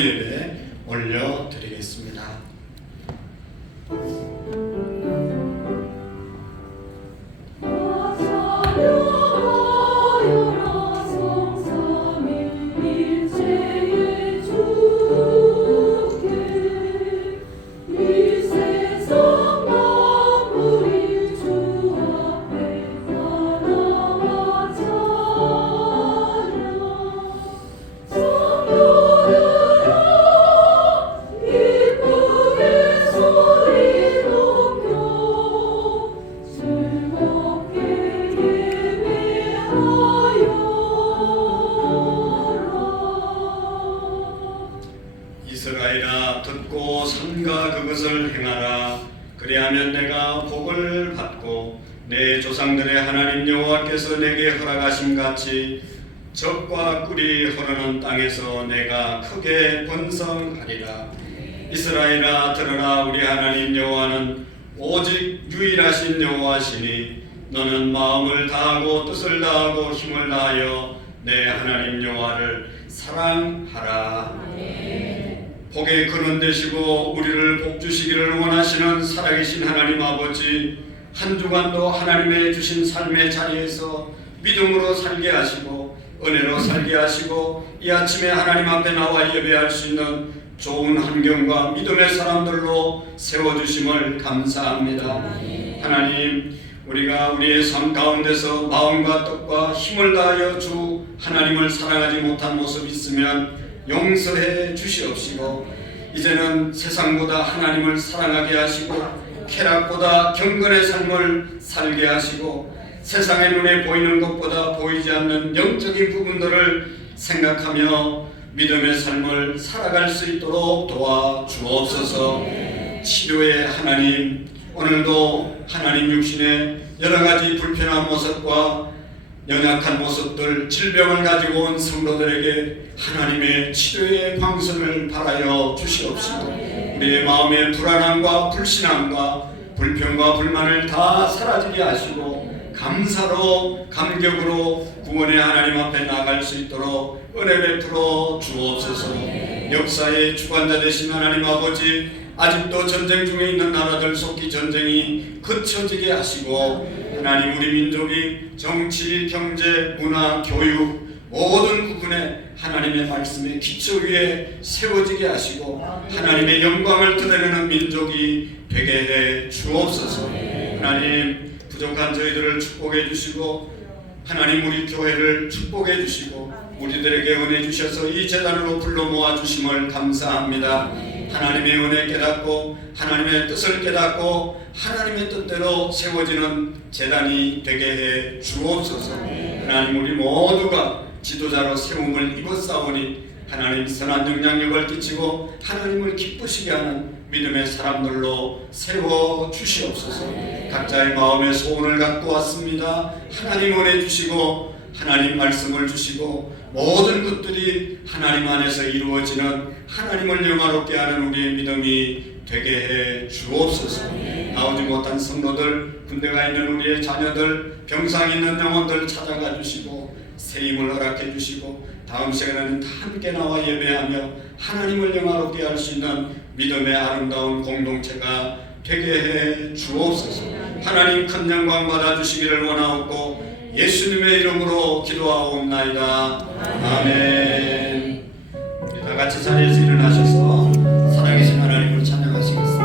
예배 올려드리겠습니다. 이스라엘아, 듣고 삼가 그것을 행하라. 그리하면 내가 복을 받고 내 조상들의 하나님 여호와께서 내게 허락하심 같이 적과 꿀이 흐르는 땅에서 내가 크게 번성하리라. 이스라엘아, 들으라. 우리 하나님 여호와는 오직 유일하신 여호와시니 너는 마음을 다하고 뜻을 다하고 힘을 다하여 내 하나님 여호와를 사랑하라. 복의 근원 되시고 우리를 복주시기를 원하시는 살아계신 하나님 아버지, 한 주간도 하나님의 주신 삶의 자리에서 믿음으로 살게 하시고 은혜로 살게 하시고 이 아침에 하나님 앞에 나와 예배할 수 있는 좋은 환경과 믿음의 사람들로 세워주심을 감사합니다. 하나님, 우리가 우리의 삶 가운데서 마음과 뜻과 힘을 다하여 주 하나님을 사랑하지 못한 모습이 있으면 용서해 주시옵시고, 이제는 세상보다 하나님을 사랑하게 하시고 쾌락보다 경건의 삶을 살게 하시고 세상의 눈에 보이는 것보다 보이지 않는 영적인 부분들을 생각하며 믿음의 삶을 살아갈 수 있도록 도와주옵소서. 치료의 하나님, 오늘도 하나님 육신의 여러가지 불편한 모습과 연약한 모습들, 질병을 가지고 온 성도들에게 하나님의 치료의 방선을 바라여 주시옵시고 우리의 마음의 불안함과 불신함과 불평과 불만을 다 사라지게 하시고 감사로 감격으로 구원의 하나님 앞에 나아갈 수 있도록 은혜 베풀어 주옵소서. 역사의 주관자 되신 하나님 아버지, 아직도 전쟁 중에 있는 나라들 속히 전쟁이 그쳐지게 하시고 하나님, 우리 민족이 정치, 경제, 문화, 교육 모든 부분에 하나님의 말씀의 기초 위에 세워지게 하시고 하나님의 영광을 드러내는 민족이 되게 해 주옵소서. 하나님, 부족한 저희들을 축복해 주시고 하나님, 우리 교회를 축복해 주시고 우리들에게 은혜 주셔서 이 제단으로 불러 모아 주심을 감사합니다. 하나님의 은혜 깨닫고 하나님의 뜻을 깨닫고 하나님의 뜻대로 세워지는 제단이 되게 해 주옵소서. 하나님, 우리 모두가 지도자로 세움을 입었사오니 하나님 선한 영향력을 끼치고 하나님을 기쁘시게 하는 믿음의 사람들로 세워 주시옵소서. 각자의 마음의 소원을 갖고 왔습니다. 하나님 은혜 주시고 하나님 말씀을 주시고 모든 것들이 하나님 안에서 이루어지는 하나님을 영화롭게 하는 우리의 믿음이 되게 해 주옵소서. 나오지 못한 성도들, 군대가 있는 우리의 자녀들, 병상 있는 영혼들 찾아가 주시고 새 힘을 허락해 주시고 다음 시간에는 다 함께 나와 예배하며 하나님을 영화롭게 할 수 있는 믿음의 아름다운 공동체가 되게 해 주옵소서. 하나님 큰 영광 받아 주시기를 원하옵고 예수님의 이름으로 기도하옵나이다. 아멘. 우리 다 같이 자리에서 일어나셔서 살아계신 하나님을 찬양하시겠습니다.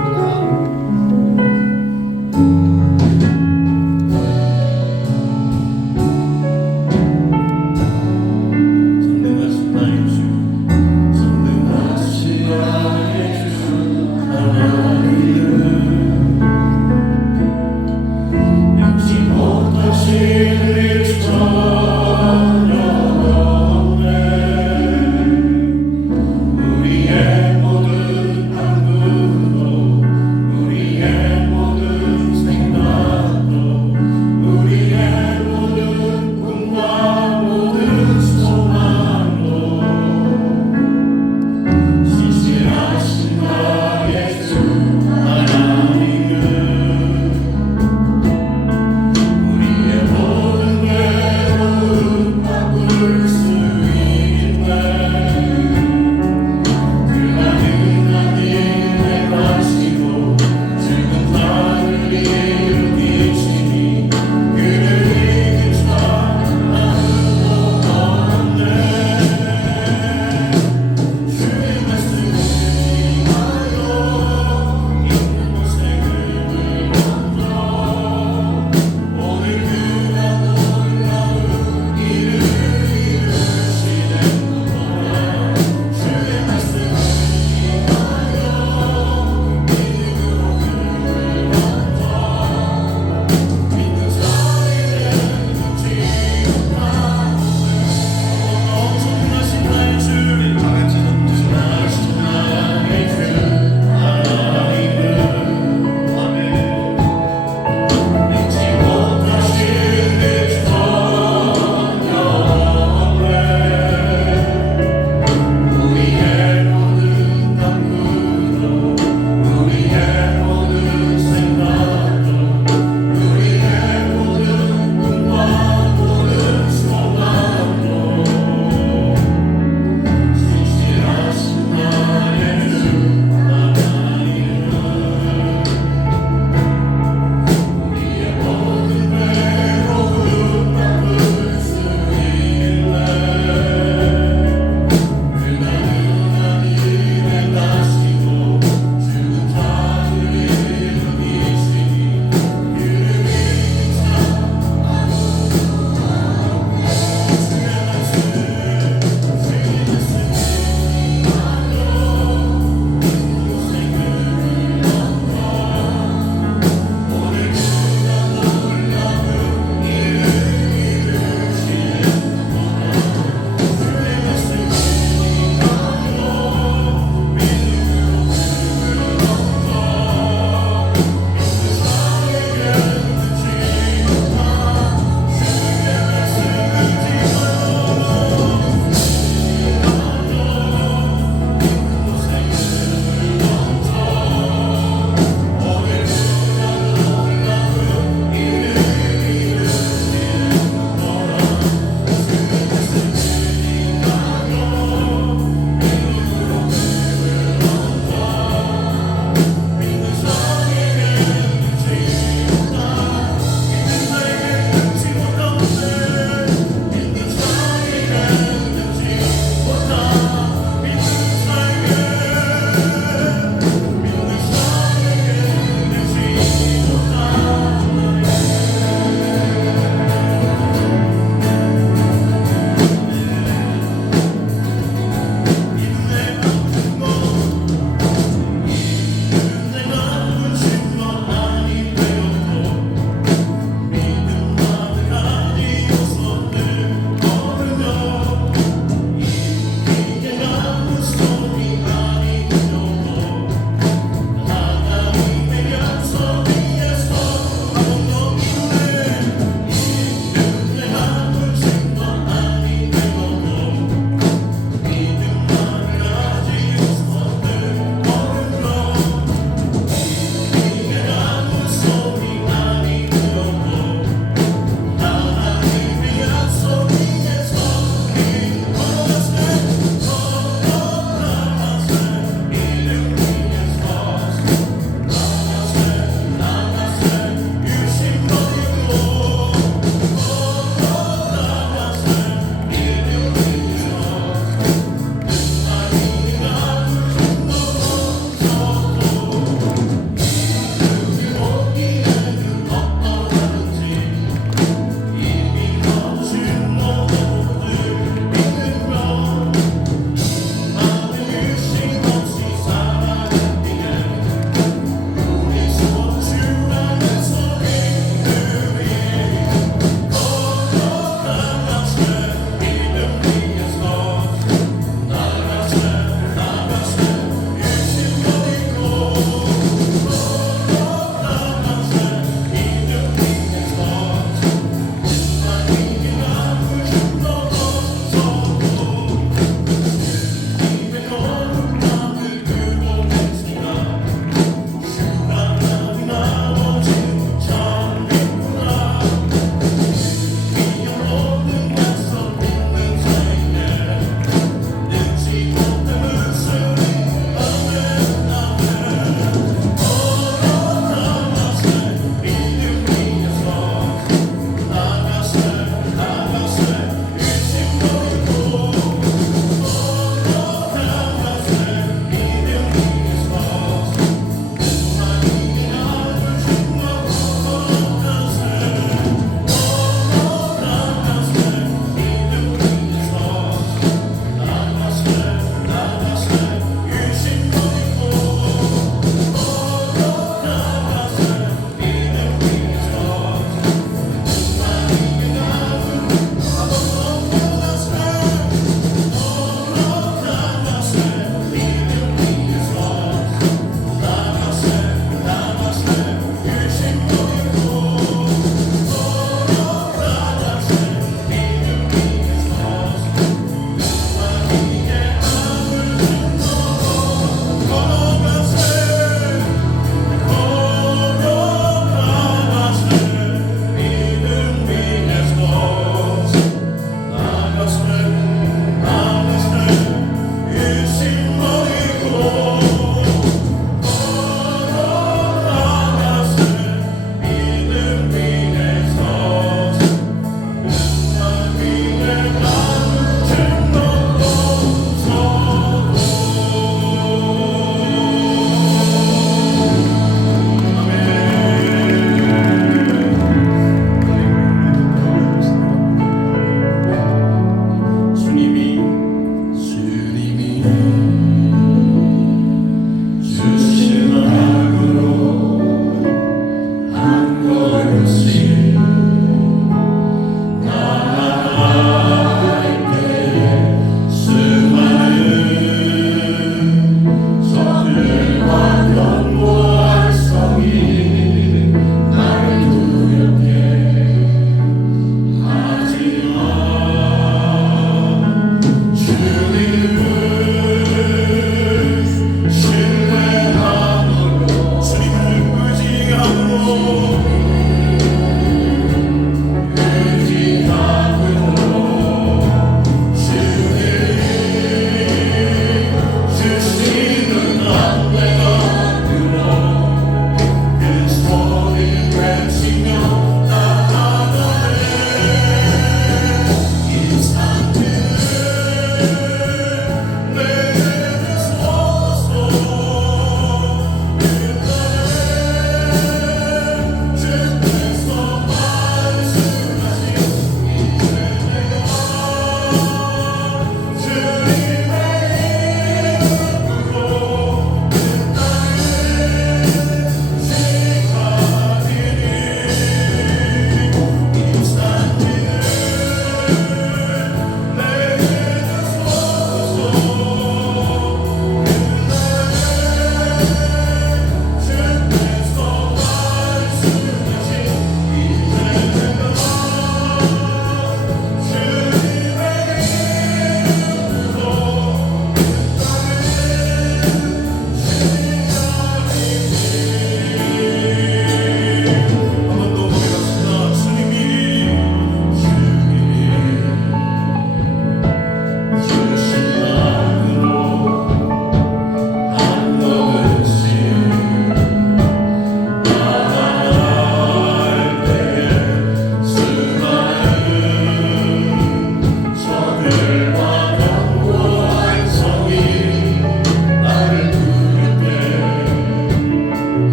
Yeah.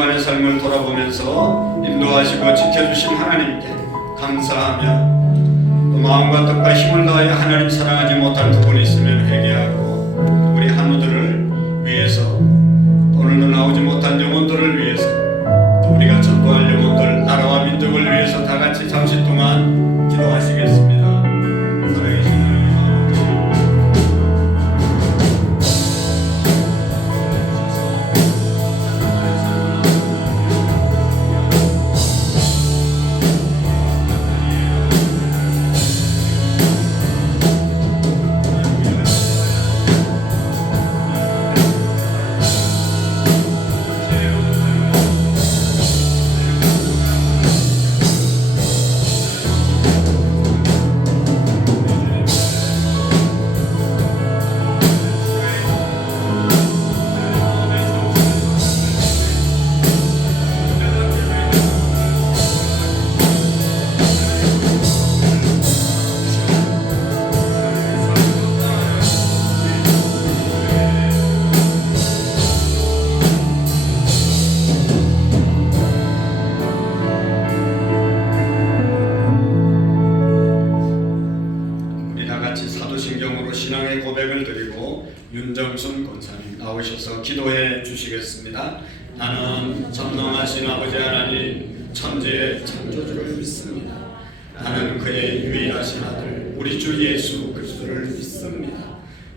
일주일간의 삶을 돌아보면서 인도하시고 지켜주신 하나님께 감사하며 또 마음과 뜻과 힘을 다하여 하나님 사랑하지 못한 부분이 있으면 회개하고 우리 한우들을 위해서 오늘도 나오지 못한 영혼들을 위해서 또 우리가 전도할 영혼들 나라와 민족을 위해서 다 같이 잠시 동안 기도하시겠습니다. 신앙의 고백을 드리고 윤정순 권사님 나오셔서 기도해 주시겠습니다. 나는 전능하신 아버지 하나님 천지의 창조주를 믿습니다. 나는 그의 유일하신 아들 우리 주 예수 그리스도를 믿습니다.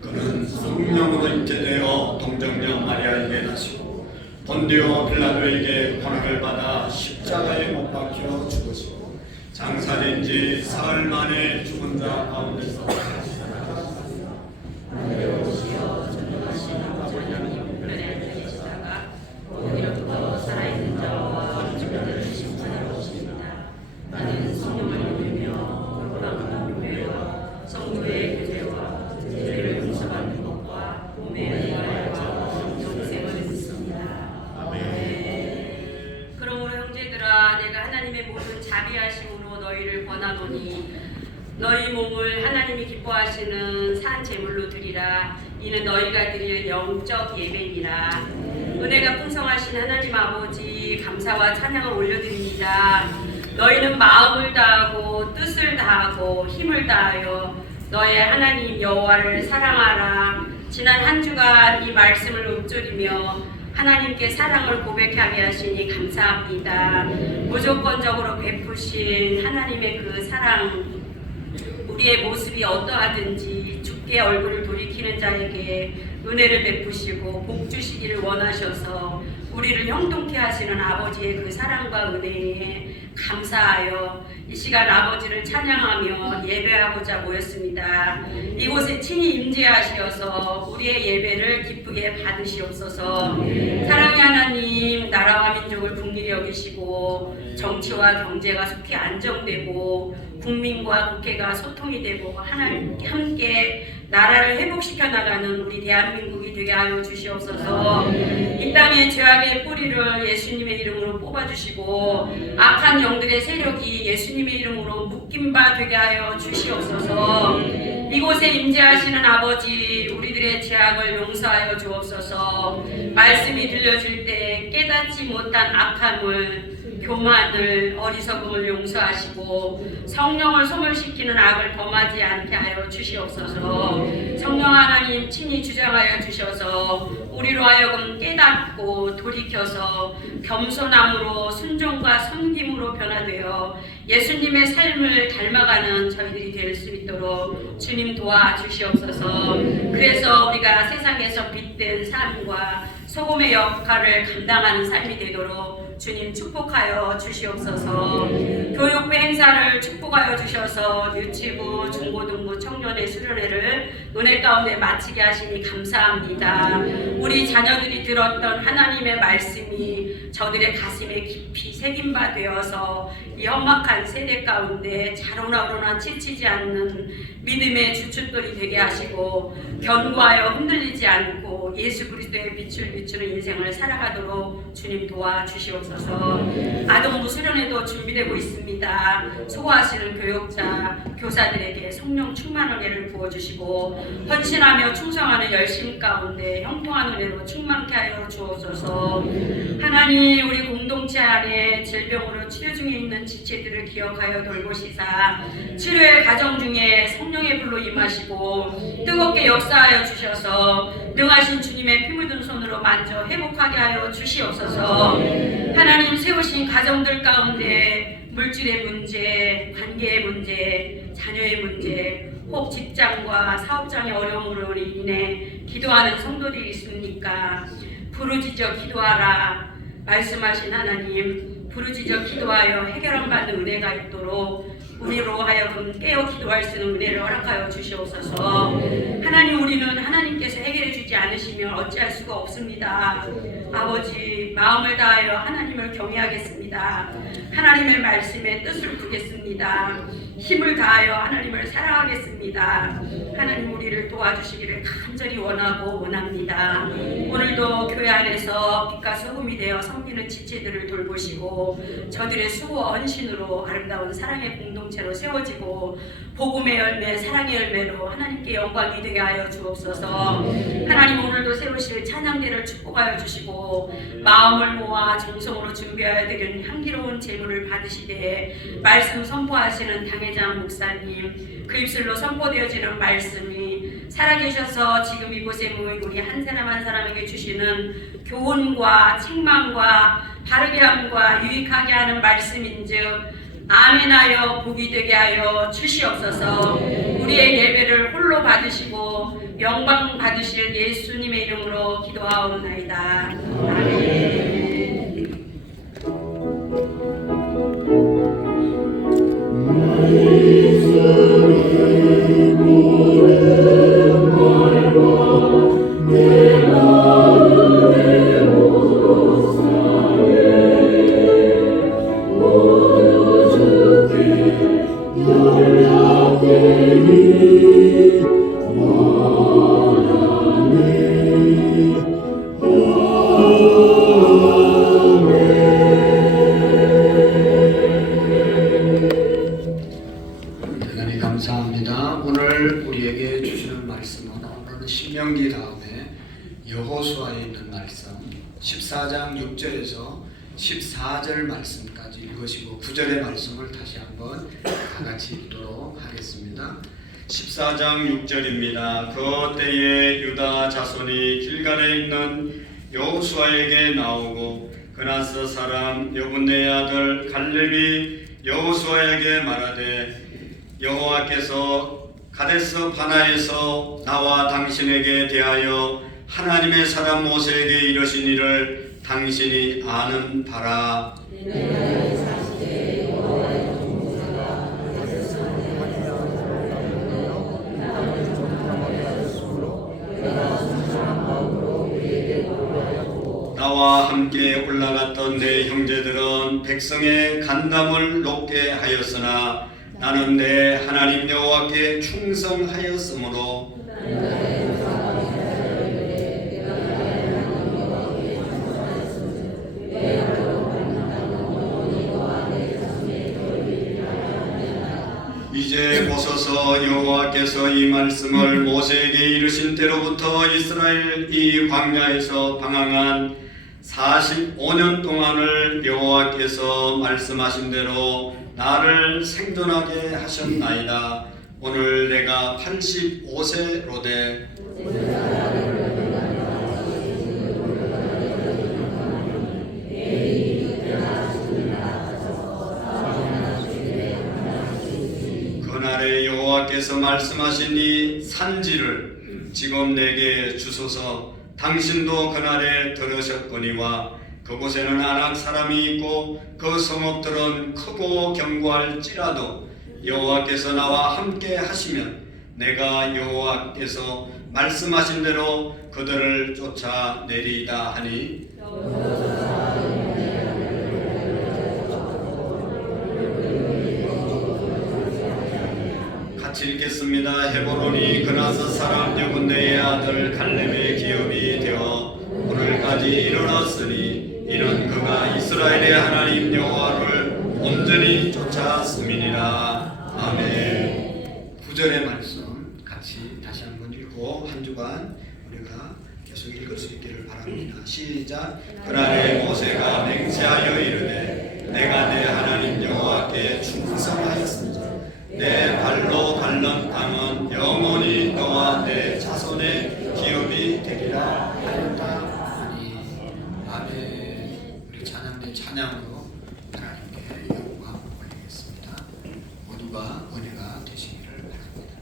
그는 성령으로 잉태되어 동정녀 마리아에게 나시고 본디오 빌라도에게 고난을 받아 십자가에 못 박혀 죽으시고 장사된 지 사흘 만에 죽은 자 가운데서 자비하심으로 너희를 권하노니 너희 몸을 하나님이 기뻐하시는 산 제물로 드리라. 이는 너희가 드릴 영적 예배니라. 은혜가 풍성하신 하나님 아버지 감사와 찬양을 올려드립니다. 너희는 마음을 다하고 뜻을 다하고 힘을 다하여 너의 하나님 여호와를 사랑하라. 지난 한 주간 이 말씀을 읊조리며 하나님께 사랑을 고백하게 하시니 감사합니다. 무조건적으로 베푸신 하나님의 그 사랑, 우리의 모습이 어떠하든지 주께 얼굴을 돌이키는 자에게 은혜를 베푸시고 복 주시기를 원하셔서 우리를 형통케 하시는 아버지의 그 사랑과 은혜에 감사하여 이 시간 아버지를 찬양하며 예배하고자 모였습니다. 이곳에 친히 임재하시어서 우리의 예배를 기쁘게 받으시옵소서. 사랑의 하나님, 나라와 민족을 국리히 여기시고 정치와 경제가 속히 안정되고 국민과 국회가 소통이 되고 함께 나라를 회복시켜 나가는 우리 대한민국이 되게 하여 주시옵소서. 이 땅의 죄악의 뿌리를 예수님의 이름으로 뽑아주시고 악한 영들의 세력이 예수님의 이름으로 묶인 바 되게 하여 주시옵소서. 이곳에 임재하시는 아버지, 우리들의 죄악을 용서하여 주옵소서. 말씀이 들려질 때 깨닫지 못한 악함을, 교만을, 어리석음을 용서하시고 성령을 소멸시키는 악을 범하지 않게 하여 주시옵소서. 성령 하나님 친히 주장하여 주셔서 우리로 하여금 깨닫고 돌이켜서 겸손함으로 순종과 섬김으로 변화되어 예수님의 삶을 닮아가는 저희들이 될 수 있도록 주님 도와주시옵소서. 그래서 우리가 세상에서 빛된 삶과 소금의 역할을 감당하는 삶이 되도록 주님 축복하여 주시옵소서. 교육부 행사를 축복하여 주셔서 유치부, 중고등부, 청년의 수련회를 은혜 가운데 마치게 하시니 감사합니다. 우리 자녀들이 들었던 하나님의 말씀이 저들의 가슴에 깊이 새김바 되어서 이 험악한 세대 가운데 자로나로나 지치지 않는 믿음의 주춧돌이 되게 하시고 견고하여 흔들리지 않고 예수 그리스도의 빛을 비추는 인생을 살아가도록 주님 도와주시옵소서. 아동부 수련회도 준비되고 있습니다. 소화하시는 교육자, 교사들에게 성령 충만 은혜를 부어주시고 헌신하며 충성하는 열심 가운데 형통한 은혜로 충만케 하여 주옵소서. 하나님, 우리 공동체 안에 질병으로 치료 중에 있는 지체들을 기억하여 돌보시사 치료의 과정 중에 성령의 불로 임하시고 뜨겁게 역사하여 주셔서 능하신 주님의 피 묻은 손으로 만져 회복하게 하여 주시옵소서. 하나님, 세우신 가정들 가운데 물질의 문제, 관계의 문제, 자녀의 문제, 혹 직장과 사업장의 어려움으로 인해 기도하는 성도들이 있습니까? 부르짖어 기도하라 말씀하신 하나님, 부르짖어 기도하여 해결함 받는 은혜가 있도록 우리로 하여금 깨어 기도할 수 있는 은혜를 허락하여 주시옵소서. 하나님, 우리는 하나님께서 해결해 주지 않으시면 어찌할 수가 없습니다. 아버지, 마음을 다하여 하나님을 경외하겠습니다. 하나님의 말씀에 뜻을 두겠습니다. 힘을 다하여 하나님을 사랑하겠습니다. 하나님, 우리를 도와주시기를 간절히 원합니다. 오늘도 교회 안에서 빛과 소금이 되어 섬기는 지체들을 돌보시고 저들의 수고와 헌신으로 아름다운 사랑의 공동체로 세워지고 복음의 열매, 사랑의 열매로 하나님께 영광이 되게 하여 주옵소서. 하나님, 오늘도 세우실 찬양대를 축복하여 주시고 마음을 모아 정성으로 준비하여 드리는 향기로운 제물을 받으시되 말씀 선포하시는 당회장 목사님, 그 입술로 선포되어지는 말씀이 살아계셔서 지금 이곳에 모인 우리 한 사람 한 사람에게 주시는 교훈과 책망과 바르게 함과 유익하게 하는 말씀인즉 아멘하여 복이 되게 하여 주시옵소서. 우리의 예배를 홀로 받으시고 영광 받으실 예수님의 이름으로 기도하옵나이다. 아멘. 대단히 감사합니다. 오늘 우리에게 주시는 말씀은 오늘은 신명기 다음에 여호수아에 있는 말씀 14장 6절에서 14절 말씀까지 읽으시고 9절의 말씀을 다시 한번 다 같이 읽도록 하겠습니다. 14장 6절입니다. 그 때에 유다 자손이 길갈에 있는 여호수아에게 나오고 그나스 사람 여분네의 아들 갈렙이 여호수아에게 말하되 여호와께서 가데스 바나에서 나와 당신에게 대하여 하나님의 사람 모세에게 이르신 일을 당신이 아는 바라. 나와 함께 올라갔던 내 형제들은 백성의 간담을 높게 하였으나 나는 내 하나님 여호와께 충성하였으므로 이제 보소서, 여호와께서 이 말씀을 모세에게 이르신 때로부터 이스라엘 이 광야에서 방황한 45년 동안을 여호와께서 말씀하신 대로 나를 생존하게 하셨나이다. 오늘 내가 85세로되 그날에 여호와께서 말씀하신 이 산지를 지금 내게 주소서. 당신도 그날에 들으셨거니와 그곳에는 아낙 사람이 있고 그 성읍들은 크고 견고할지라도 여호와께서 나와 함께 하시면 내가 여호와께서 말씀하신 대로 그들을 쫓아내리이다 하니 같이 읽겠습니다. 헤브론이 그나스 사람 여분네의 아들 갈렙의 기업이 되어 오늘까지 이르렀으니 이는 그가 이스라엘의 하나님 여호와를 온전히 쫓았음이니라. 아멘. 9절의 말씀 같이 다시 한번 계속 읽을 수 있기를 바랍니다. 시작. 그날에 모세가 맹세하여 이르되 내가 내 하나님 여호와께 충성하였습니다. 내 발로 밟는 땅은 영원히 너와 내 자손의 기업이 되리라. 하였다. 아멘. 우리 찬양된 찬양으로 하나님께 영광 올리겠습니다. 모두가 은혜가 되시기를 바랍니다.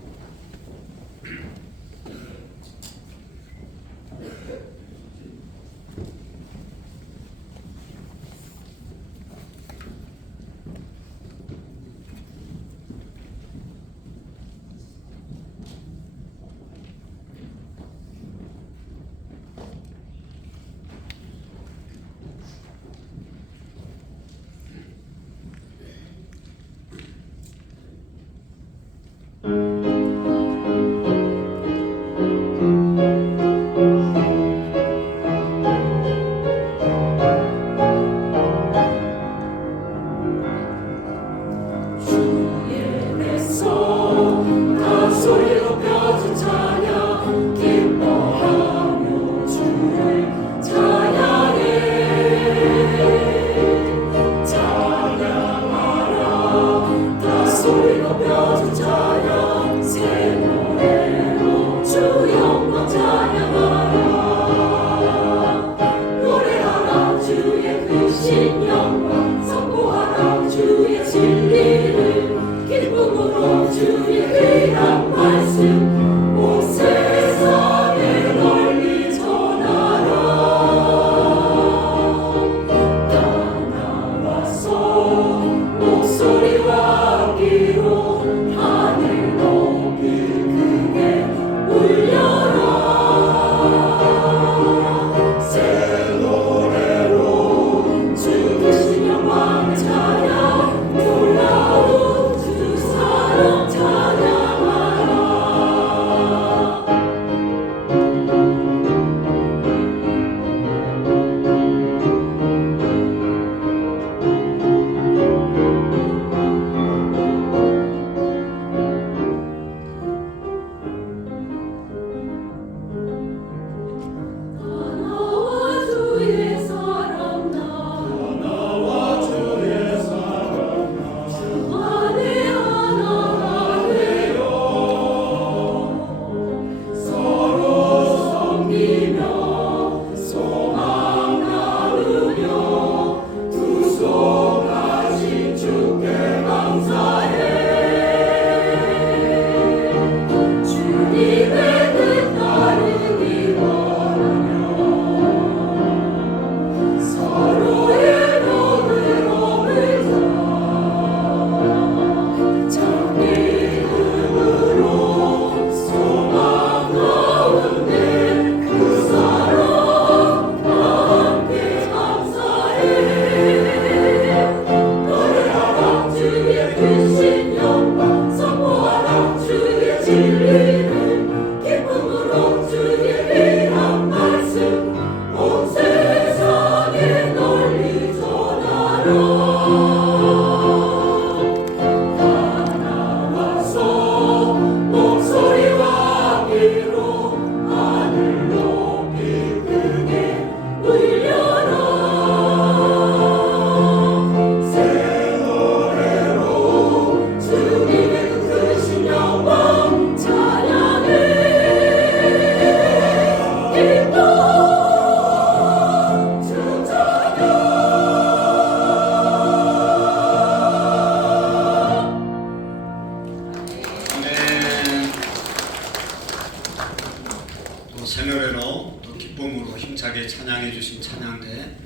새 노래로 또 기쁨으로 힘차게 찬양해 주신 찬양대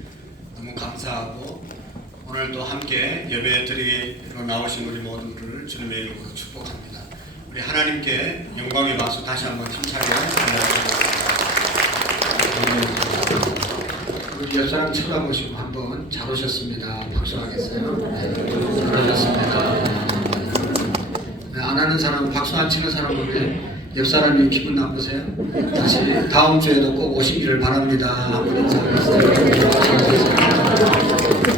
너무 감사하고 오늘도 함께 예배 드리러 나오신 우리 모두를 주님의 이름으로 축복합니다. 우리 하나님께 영광의 박수 다시 한번 힘차게 드리겠습니다. 우리 옆사람 쳐다보시고 한번 잘 오셨습니다. 박수하겠어요? 네, 잘하셨습니다. 네, 안 하는 사람, 박수 안 치는 사람 보면 옆 사람이 기분 나쁘세요? 다시 다음 주에도 꼭 오시기를 바랍니다. 한번 인사하겠습니다.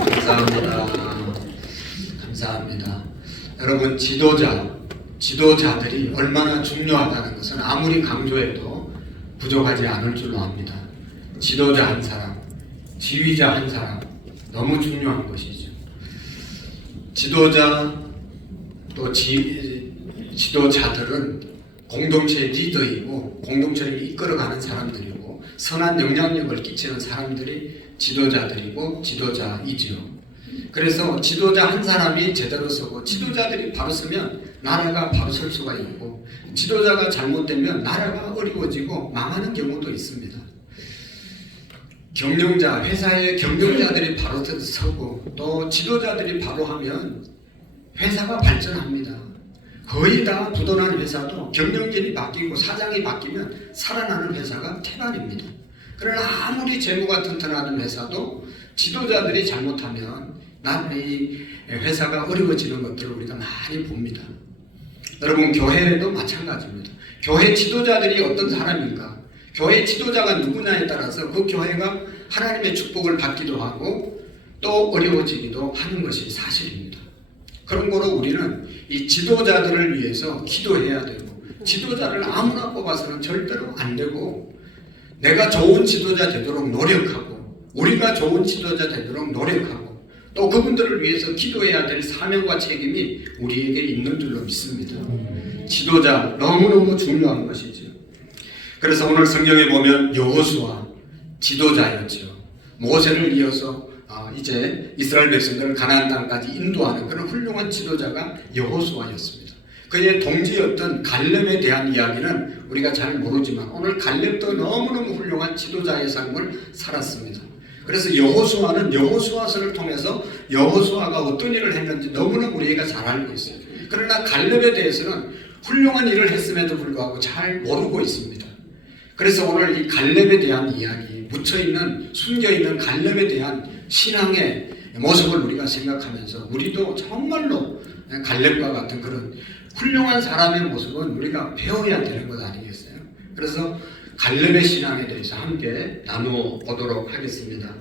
감사합니다. 감사합니다. 여러분 지도자들이 얼마나 중요하다는 것은 아무리 강조해도 부족하지 않을 줄로 압니다. 지도자 한 사람, 지휘자 한 사람 너무 중요한 것이죠. 지도자 또 지도자들은 공동체의 리더이고 공동체를 이끌어가는 사람들이고 선한 영향력을 끼치는 사람들이 지도자들이고 지도자이지요. 그래서 지도자 한 사람이 제대로 서고 지도자들이 바로 서면 나라가 바로 설 수가 있고 지도자가 잘못되면 나라가 어려워지고 망하는 경우도 있습니다. 경영자, 회사의 경영자들이 바로 서고 또 지도자들이 바로 하면 회사가 발전합니다. 거의 다 부도난 회사도 경영진이 바뀌고 사장이 바뀌면 살아나는 회사가 태반입니다. 그러나 아무리 재무가 튼튼한 회사도 지도자들이 잘못하면 이 회사가 어려워지는 것들을 우리가 많이 봅니다. 여러분, 교회도 마찬가지입니다. 교회 지도자들이 어떤 사람인가, 교회 지도자가 누구냐에 따라서 그 교회가 하나님의 축복을 받기도 하고 또 어려워지기도 하는 것이 사실입니다. 그런 거로 우리는 이 지도자들을 위해서 기도해야 되고 지도자를 아무나 뽑아서는 절대로 안 되고 내가 좋은 지도자 되도록 노력하고 우리가 좋은 지도자 되도록 노력하고 또 그분들을 위해서 기도해야 될 사명과 책임이 우리에게 있는 줄로 믿습니다. 지도자 너무너무 중요한 것이죠. 그래서 오늘 성경에 보면 여호수아 지도자였죠. 모세를 이어서 이제 이스라엘 백성들을 가나안 땅까지 인도하는 그런 훌륭한 지도자가 여호수아였습니다. 그의 동지였던 갈렙에 대한 이야기는 우리가 잘 모르지만 오늘 갈렙도 너무너무 훌륭한 지도자의 삶을 살았습니다. 그래서 여호수아는 여호수아서를 통해서 여호수아가 어떤 일을 했는지 너무나 우리가 잘 알고 있어요. 그러나 갈렙에 대해서는 훌륭한 일을 했음에도 불구하고 잘 모르고 있습니다. 그래서 오늘 이 갈렙에 대한 이야기, 묻혀있는 숨겨있는 갈렙에 대한 신앙의 모습을 우리가 생각하면서 우리도 정말로 갈렙과 같은 그런 훌륭한 사람의 모습은 우리가 배워야 되는 것 아니겠어요? 그래서 갈렙의 신앙에 대해서 함께 나누어 보도록 하겠습니다.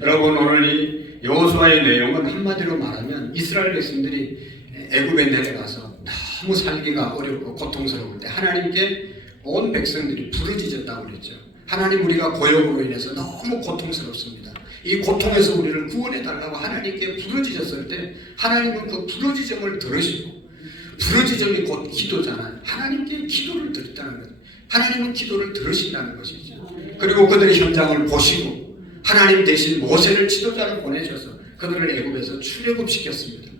여러분, 오늘 이 여호수아의 내용은 한마디로 말하면 이스라엘 백성들이 애굽에 내려가서 너무 살기가 어렵고 고통스러울 때 하나님께 온 백성들이 부르짖었다고 그랬죠. 하나님, 우리가 고역으로 인해서 너무 고통스럽습니다. 이 고통에서 우리를 구원해 달라고 하나님께 부르짖었을 때 하나님은 그 부르짖음을 들으시고 부르짖음이 곧 기도잖아요. 하나님께 기도를 드렸다는 거예요. 하나님은 기도를 들으신다는 것이죠. 그리고 그들의 현장을 보시고 하나님 대신 모세를 지도자로 보내셔서 그들을 애굽에서 출애굽시켰습니다.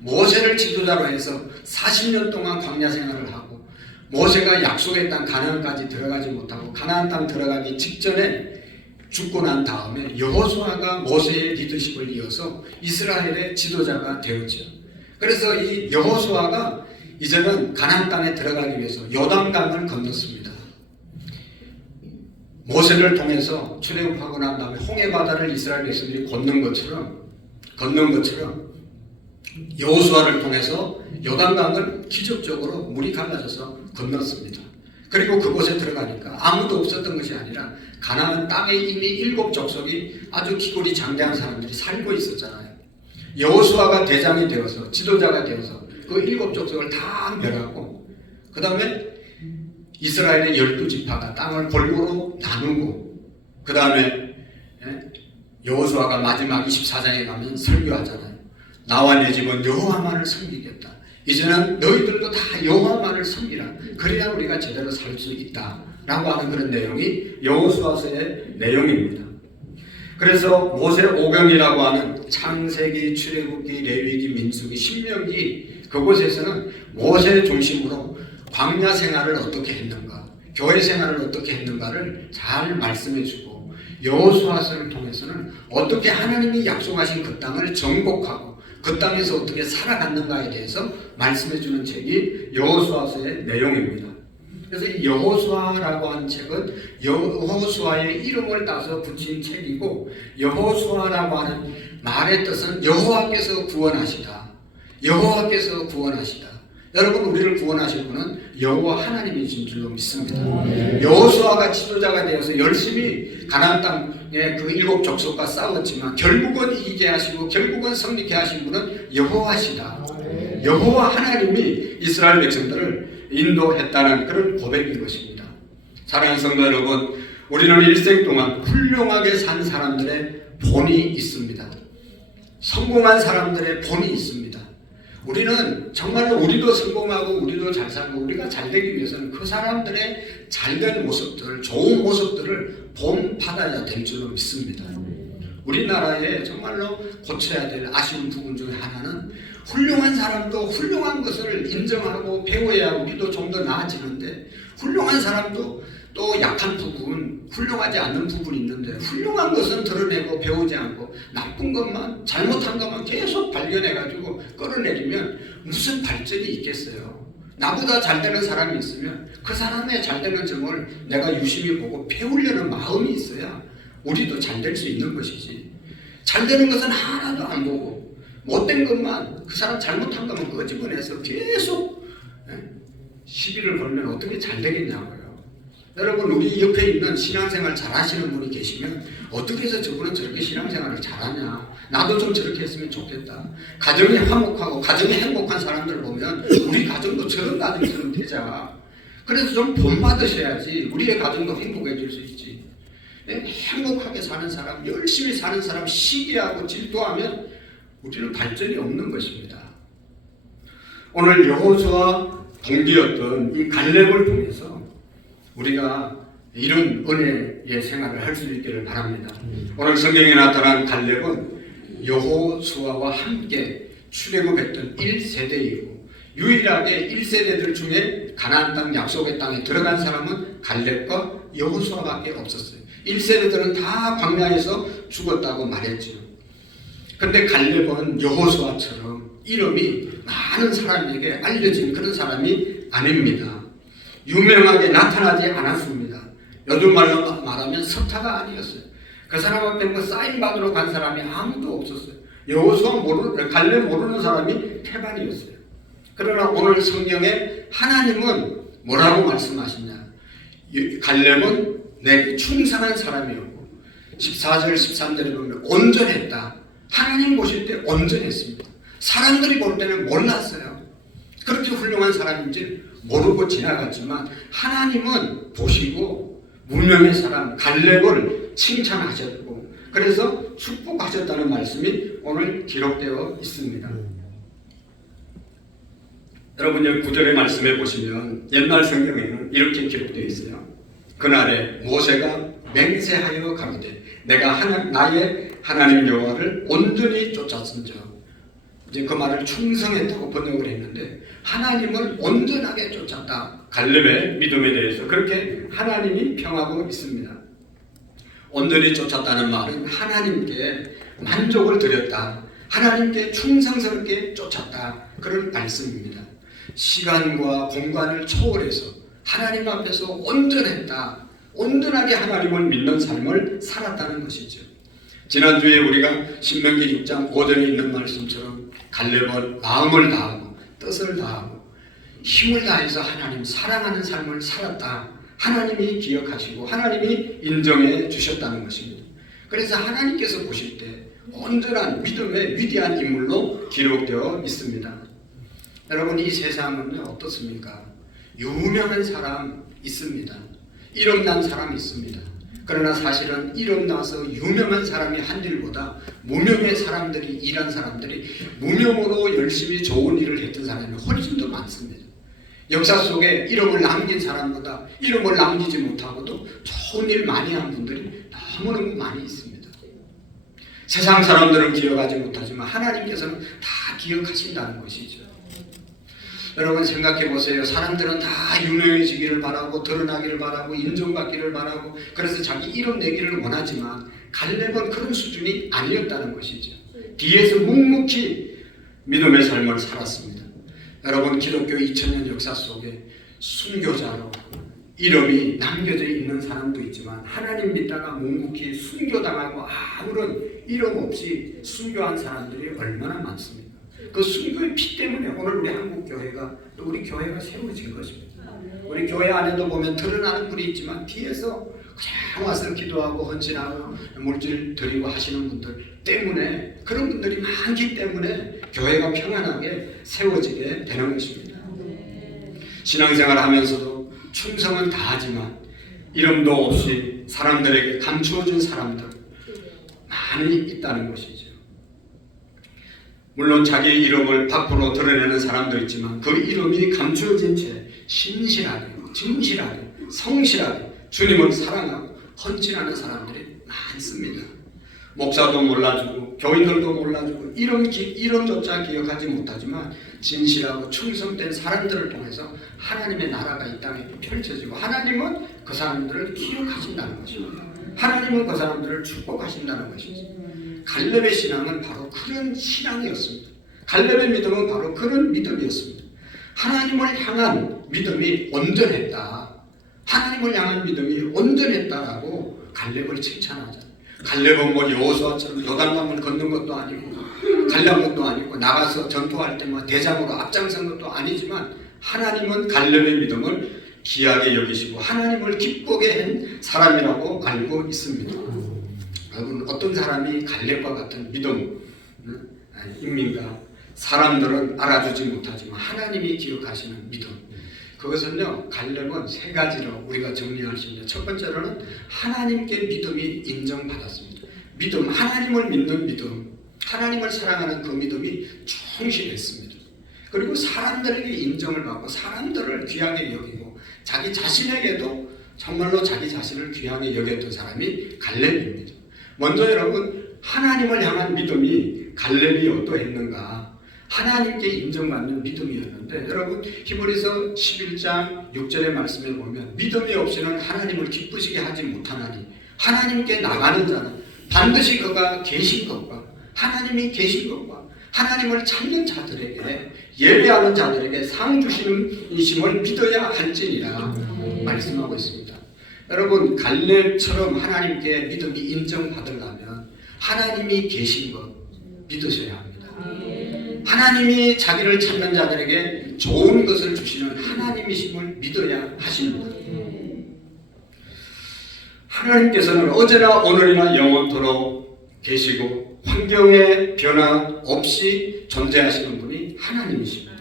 모세를 지도자로 해서 40년 동안 광야 생활을 하고 모세가 약속의 땅 가나안까지 들어가지 못하고 가나안 땅 들어가기 직전에 죽고 난 다음에 여호수아가 모세의 리더십을 이어서 이스라엘의 지도자가 되었죠. 그래서 이 여호수아가 이제는 가나안 땅에 들어가기 위해서 요단강을 건넜습니다. 모세를 통해서 출애굽하고 난 다음에 홍해 바다를 이스라엘 백성들이 건넌 것처럼 여호수아를 통해서 요단강을 기적적으로 물이 갈라져서 건넜습니다. 그리고 그곳에 들어가니까 아무도 없었던 것이 아니라 가나안 땅에 이미 7족속이 아주 기골이 장대한 사람들이 살고 있었잖아요. 여호수아가 대장이 되어서 지도자가 되어서 그 7족속을 다 멸하고 그 다음에 이스라엘의 12지파가 땅을 골고루 나누고 그 다음에 여호수아가 마지막 24장에 가면 설교하잖아요. 나와 내 집은 여호와만을 섬기겠다. 이제는 너희들도 다 여호와만을 섬기라. 그래야 우리가 제대로 살 수 있다 라고 하는 그런 내용이 여호수아서의 내용입니다. 그래서 모세 오경이라고 하는 창세기, 출애굽기, 레위기, 민수기, 신명기 그곳에서는 모세 중심으로 광야 생활을 어떻게 했는가, 교회 생활을 어떻게 했는가를 잘 말씀해주고 여호수아서를 통해서는 어떻게 하나님이 약속하신 그 땅을 정복하고 그 땅에서 어떻게 살아갔는가에 대해서 말씀해주는 책이 여호수아서의 내용입니다. 그래서 이 여호수아라고 하는 책은 여호수아의 이름을 따서 붙인 책이고 여호수아라고 하는 말의 뜻은 여호와께서 구원하시다. 여호와께서 구원하시다. 여러분, 우리를 구원하실 분은 여호와 하나님이신 줄로 믿습니다. 여호수아가 지도자가 되어서 열심히 가나안 땅의 그 7족속과 싸웠지만 결국은 이기게 하시고 결국은 승리케 하신 분은 여호와시다. 여호와 하나님이 이스라엘 백성들을 인도했다는 그런 고백인 것입니다. 사랑하는 성도 여러분, 우리는 일생 동안 훌륭하게 산 사람들의 본이 있습니다. 성공한 사람들의 본이 있습니다. 우리는 정말로 우리도 성공하고 우리도 잘 살고 우리가 잘 되기 위해서는 그 사람들의 잘된 모습들, 좋은 모습들을 본받아야 될 줄로 믿습니다. 우리나라에 정말로 고쳐야 될 아쉬운 부분 중에 하나는 훌륭한 사람도 훌륭한 것을 인정하고 배워야 우리도 좀 더 나아지는데, 훌륭한 사람도 또 약한 부분, 훌륭하지 않는 부분이 있는데 훌륭한 것은 드러내고 배우지 않고 나쁜 것만, 잘못한 것만 계속 발견해가지고 끌어내리면 무슨 발전이 있겠어요. 나보다 잘 되는 사람이 있으면 그 사람의 잘 되는 점을 내가 유심히 보고 배우려는 마음이 있어야 우리도 잘 될 수 있는 것이지, 잘 되는 것은 하나도 안 보고 못된 것만, 그 사람 잘못한 것만 끄집어내서 계속 시비를 걸면 어떻게 잘 되겠냐고요. 여러분, 우리 옆에 있는 신앙생활 잘하시는 분이 계시면 어떻게 해서 저분은 저렇게 신앙생활을 잘하냐, 나도 좀 저렇게 했으면 좋겠다. 가정이 화목하고 가정이 행복한 사람들 보면 우리 가정도 저런 가정처럼 되자. 그래서 좀 본받으셔야지 우리의 가정도 행복해질 수 있지. 행복하게 사는 사람, 열심히 사는 사람 시기하고 질투하면 우리는 발전이 없는 것입니다. 오늘 여호수아 동기였던 이 갈렙을 통해서 우리가 이런 은혜의 생활을 할 수 있기를 바랍니다. 오늘 성경에 나타난 갈렙은 여호수아와 함께 출애굽했던 1세대이고 유일하게 1세대들 중에 가나안 땅 약속의 땅에 들어간 사람은 갈렙과 여호수아밖에 없었어요. 1세대들은 다 광야에서 죽었다고 말했죠. 근데 갈렙은 여호수아처럼 이름이 많은 사람에게 알려진 그런 사람이 아닙니다. 유명하게 나타나지 않았습니다. 요즘 말로 말하면 석타가 아니었어요. 그 사람 앞에 뭐 사인 받으러 간 사람이 아무도 없었어요. 여호수아 갈렙 모르는 사람이 태반이었어요. 그러나 오늘 성경에 하나님은 뭐라고 말씀하시냐? 갈렙은 내게 충성한 사람이었고 14절 13절에 보면 온전했다. 하나님 보실 때 온전했습니다. 사람들이 볼 때는 몰랐어요. 그렇게 훌륭한 사람인지 모르고 지나갔지만 하나님은 보시고 무명의 사람 갈렙을 칭찬하셨고 그래서 축복하셨다는 말씀이 오늘 기록되어 있습니다. 여러분, 여기 9절의 말씀에 보시면 옛날 성경에는 이렇게 기록되어 있어요. 그날에 모세가 맹세하여 가로되 내가 나의 하나님 여호와를 온전히 쫓았은즉, 이제 그 말을 충성했다고 번역을 했는데 하나님을 온전하게 쫓았다. 갈렙의 믿음에 대해서 그렇게 하나님이 평하고 있습니다. 온전히 쫓았다는 말은 하나님께 만족을 드렸다, 하나님께 충성스럽게 쫓았다, 그런 말씀입니다. 시간과 공간을 초월해서 하나님 앞에서 온전했다, 온전하게 하나님을 믿는 삶을 살았다는 것이죠. 지난주에 우리가 신명기 6장 5절에 있는 말씀처럼 갈렙은 마음을 다하고 뜻을 다하고 힘을 다해서 하나님 사랑하는 삶을 살았다. 하나님이 기억하시고 하나님이 인정해 주셨다는 것입니다. 그래서 하나님께서 보실 때 온전한 믿음의 위대한 인물로 기록되어 있습니다. 여러분, 이 세상은 어떻습니까? 유명한 사람 있습니다. 이름난 사람 있습니다. 그러나 사실은 이름나서 유명한 사람이 한 일보다 무명의 사람들이, 일한 사람들이 무명으로 열심히 좋은 일을 했던 사람이 훨씬 더 많습니다. 역사 속에 이름을 남긴 사람보다 이름을 남기지 못하고도 좋은 일 많이 한 분들이 너무너무 많이 있습니다. 세상 사람들은 기억하지 못하지만 하나님께서는 다 기억하신다는 것이죠. 여러분, 생각해 보세요. 사람들은 다 유명해지기를 바라고 드러나기를 바라고 인정받기를 바라고 그래서 자기 이름 내기를 원하지만 갈렙은 그런 수준이 아니었다는 것이죠. 뒤에서 묵묵히 믿음의 삶을 살았습니다. 여러분, 기독교 2000년 역사 속에 순교자로 이름이 남겨져 있는 사람도 있지만 하나님 믿다가 묵묵히 순교당하고 아무런 이름 없이 순교한 사람들이 얼마나 많습니까? 그 순교의 피 때문에 오늘 우리 한국 교회가 또 우리 교회가 세워진 것입니다. 우리 교회 안에도 보면 드러나는 분이 있지만 뒤에서 그냥 와서 기도하고 헌신하고 물질 드리고 하시는 분들 때문에, 그런 분들이 많기 때문에 교회가 평안하게 세워지게 되는 것입니다. 신앙생활 하면서도 충성은 다하지만 이름도 없이 사람들에게 감추어준 사람들 많이 있다는 것이죠. 물론 자기 이름을 밖으로 드러내는 사람도 있지만 그 이름이 감추어진 채 신실하게, 진실하게, 성실하게 주님을 사랑하고 헌신하는 사람들이 많습니다. 목사도 몰라주고 교인들도 몰라주고 이름조차 기억하지 못하지만 진실하고 충성된 사람들을 통해서 하나님의 나라가 이 땅에 펼쳐지고 하나님은 그 사람들을 기억하신다는 것입니다. 하나님은 그 사람들을 축복하신다는 것이죠. 갈렙의 신앙은 바로 그런 신앙이었습니다. 갈렙의 믿음은 바로 그런 믿음이었습니다. 하나님을 향한 믿음이 온전했다. 하나님을 향한 믿음이 온전했다라고 갈렙을 칭찬하잖아요. 갈렙은 뭐 여호수아처럼 요단강을 건넌 것도 아니고 갈렙 것도 아니고 나가서 전투할 때 뭐 대장으로 앞장선 것도 아니지만 하나님은 갈렙의 믿음을 귀하게 여기시고 하나님을 기쁘게 한 사람이라고 알고 있습니다. 여러분 어떤 사람이 갈렙과 같은 믿음입니까? 사람들은 알아주지 못하지만 하나님이 기억하시는 믿음. 그것은요, 갈렙은 세 가지로 우리가 정리할 수 있는데, 첫 번째로는 하나님께 믿음이 인정받았습니다. 믿음, 하나님을 믿는 믿음, 하나님을 사랑하는 그 믿음이 충실했습니다. 그리고 사람들에게 인정을 받고 사람들을 귀하게 여기고 자기 자신에게도 정말로 자기 자신을 귀하게 여겼던 사람이 갈렙입니다. 먼저 여러분, 하나님을 향한 믿음이 갈렙이 어떠했는가? 하나님께 인정받는 믿음이었는데, 여러분 히브리서 11장 6절의 말씀에 보면 믿음이 없이는 하나님을 기쁘시게 하지 못하나니 하나님께 나가는 자는 반드시 그가 계신 것과 하나님이 계신 것과 하나님을 찾는 자들에게 예배하는 자들에게 상 주시는 이심을 믿어야 할지니라 말씀하고 있습니다. 여러분 갈렙처럼 하나님께 믿음이 인정받으려면 하나님이 계신 것 믿으셔야 합니다. 하나님이 자기를 찾는 자들에게 좋은 것을 주시는 하나님이심을 믿어야 하십니다. 하나님께서는 어제나 오늘이나 영원토록 계시고 환경의 변화 없이 존재하시는 분이 하나님이십니다.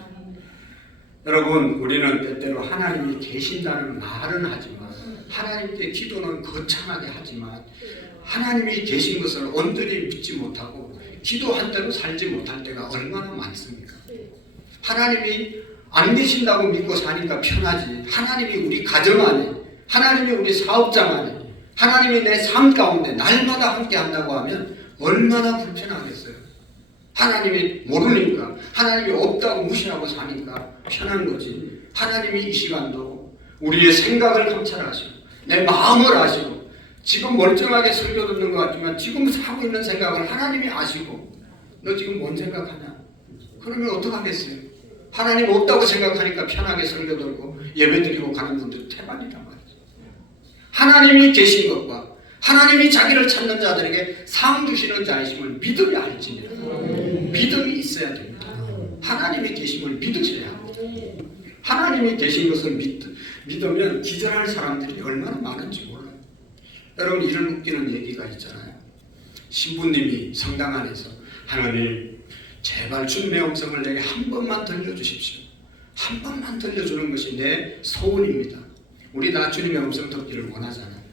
여러분 우리는 때때로 하나님이 계신다는 말은 하지만 하나님께 기도는 거창하게 하지만 하나님이 계신 것을 온전히 믿지 못하고 기도한 대로 살지 못할 때가 얼마나 많습니까? 하나님이 안 계신다고 믿고 사니까 편하지. 하나님이 우리 가정 안에, 하나님이 우리 사업장 안에, 하나님이 내 삶 가운데 날마다 함께 한다고 하면 얼마나 불편하겠어요. 하나님이 모르니까, 하나님이 없다고 무시하고 사니까 편한 거지. 하나님이 이 시간도 우리의 생각을 감찰하시고 내 마음을 아시고 지금 멀쩡하게 설교 듣는 것 같지만 지금 하고 있는 생각을 하나님이 아시고 너 지금 뭔 생각하냐? 그러면 어떡하겠어요? 하나님 없다고 생각하니까 편하게 설교 듣고 예배 드리고 가는 분들은 태반이란 말이죠. 하나님이 계신 것과 하나님이 자기를 찾는 자들에게 상 주시는 자이심을 믿어야 할지니라. 믿음이 있어야 됩니다. 하나님이 계심을 믿으셔야 합니다. 하나님이 계신 것을 믿으면 기절할 사람들이 얼마나 많은지 몰라요. 여러분 이런 웃기는 얘기가 있잖아요. 신부님이 성당 안에서 하나님 제발 주님의 음성을 내게 한 번만 들려주십시오. 한 번만 들려주는 것이 내 소원입니다. 우리 다 주님의 음성 듣기를 원하잖아요.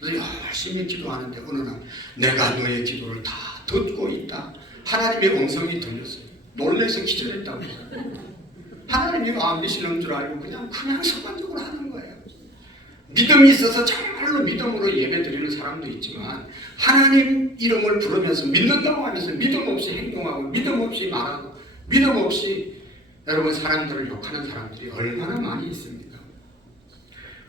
그래서 열심히 기도하는데 어느 날 내가 너의 기도를 다 듣고 있다. 하나님의 음성이 들렸어요. 놀라서 기절했다고. 하나님이 안 계시는 줄 알고 그냥 습관적으로 하는 거예요. 믿음이 있어서 정말로 믿음으로 예배드리는 사람도 있지만 하나님 이름을 부르면서 믿는다고 하면서 믿음 없이 행동하고 믿음 없이 말하고 믿음 없이 여러분 사람들을 욕하는 사람들이 얼마나 많이 있습니까?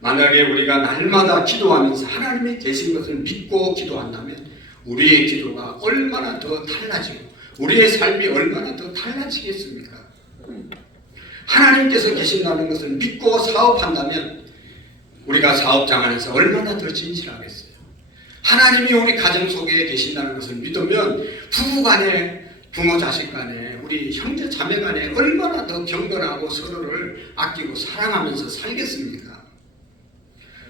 만약에 우리가 날마다 기도하면서 하나님이 계신 것을 믿고 기도한다면 우리의 기도가 얼마나 더 달라지고 우리의 삶이 얼마나 더 달라지겠습니까? 하나님께서 계신다는 것을 믿고 사업한다면 우리가 사업장 안에서 얼마나 더 진실하겠어요. 하나님이 우리 가정 속에 계신다는 것을 믿으면 부부 간에, 부모 자식 간에, 우리 형제 자매 간에 얼마나 더 경건하고 서로를 아끼고 사랑하면서 살겠습니까?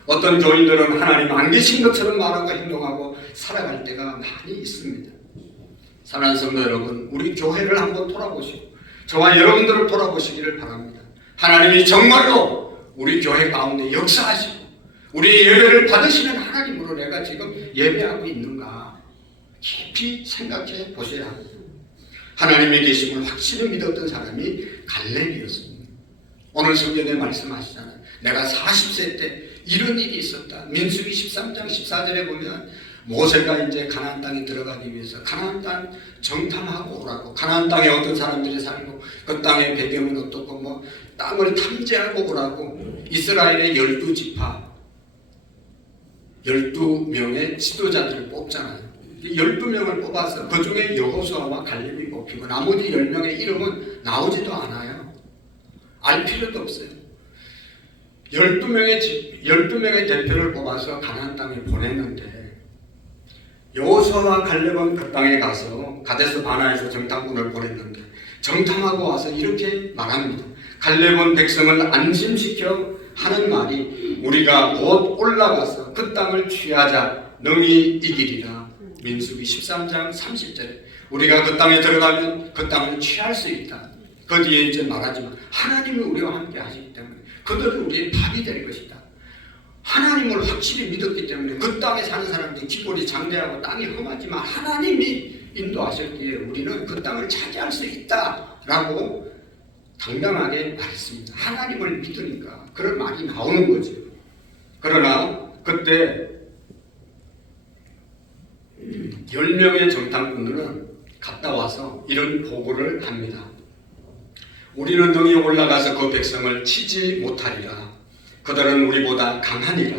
어떤 교인들은 하나님 안 계신 것처럼 말하고 행동하고 살아갈 때가 많이 있습니다. 사랑하는 성도 여러분, 우리 교회를 한번 돌아보시고 저와 여러분들을 돌아보시기를 바랍니다. 하나님이 정말로 우리 교회 가운데 역사하시고 우리 예배를 받으시는 하나님으로 내가 지금 예배하고 있는가 깊이 생각해 보셔야 합니다. 하나님의 계심을 확실히 믿었던 사람이 갈렙이었습니다. 오늘 성경에 말씀하시잖아요. 내가 40세 때 이런 일이 있었다. 민수기 13장 14절에 보면 모세가 이제 가나안 땅에 들어가기 위해서 가나안 땅 정탐하고 오라고, 가나안 땅에 어떤 사람들이 살고 그 땅의 배경은 어떻고 뭐 땅을 탐지하고 오라고 이스라엘의 12지파 12명의 지도자들을 뽑잖아요. 12명을 뽑아서 그 중에 여호수아와 갈렙이 뽑히고 나머지 10명의 이름은 나오지도 않아요. 알 필요도 없어요. 12명의 대표를 뽑아서 가나안 땅에 보냈는데 여호수아와 갈렙은 그 땅에 가서 가데스 바나에서 정탐꾼을 보냈는데 정탐하고 와서 이렇게 말합니다. 갈렙은 백성을 안심시켜 하는 말이 우리가 곧 올라가서 그 땅을 취하자 능히 이기리라. 민수기 13장 30절에 우리가 그 땅에 들어가면 그 땅을 취할 수 있다. 그 뒤에 이제 말하지만 하나님이 우리와 함께 하시기 때문에 그들은 우리의 답이 될 것이다. 하나님을 확실히 믿었기 때문에 그 땅에 사는 사람들이 기골이 장대하고 땅이 험하지만 하나님이 인도하셨기에 우리는 그 땅을 차지할 수 있다라고 당당하게 말했습니다. 하나님을 믿으니까 그런 말이 나오는 거죠. 그러나 그때 10명의 정탐꾼들은 갔다 와서 이런 보고를 합니다. 우리는 능히 올라가서 그 백성을 치지 못하리라. 그들은 우리보다 강하니라.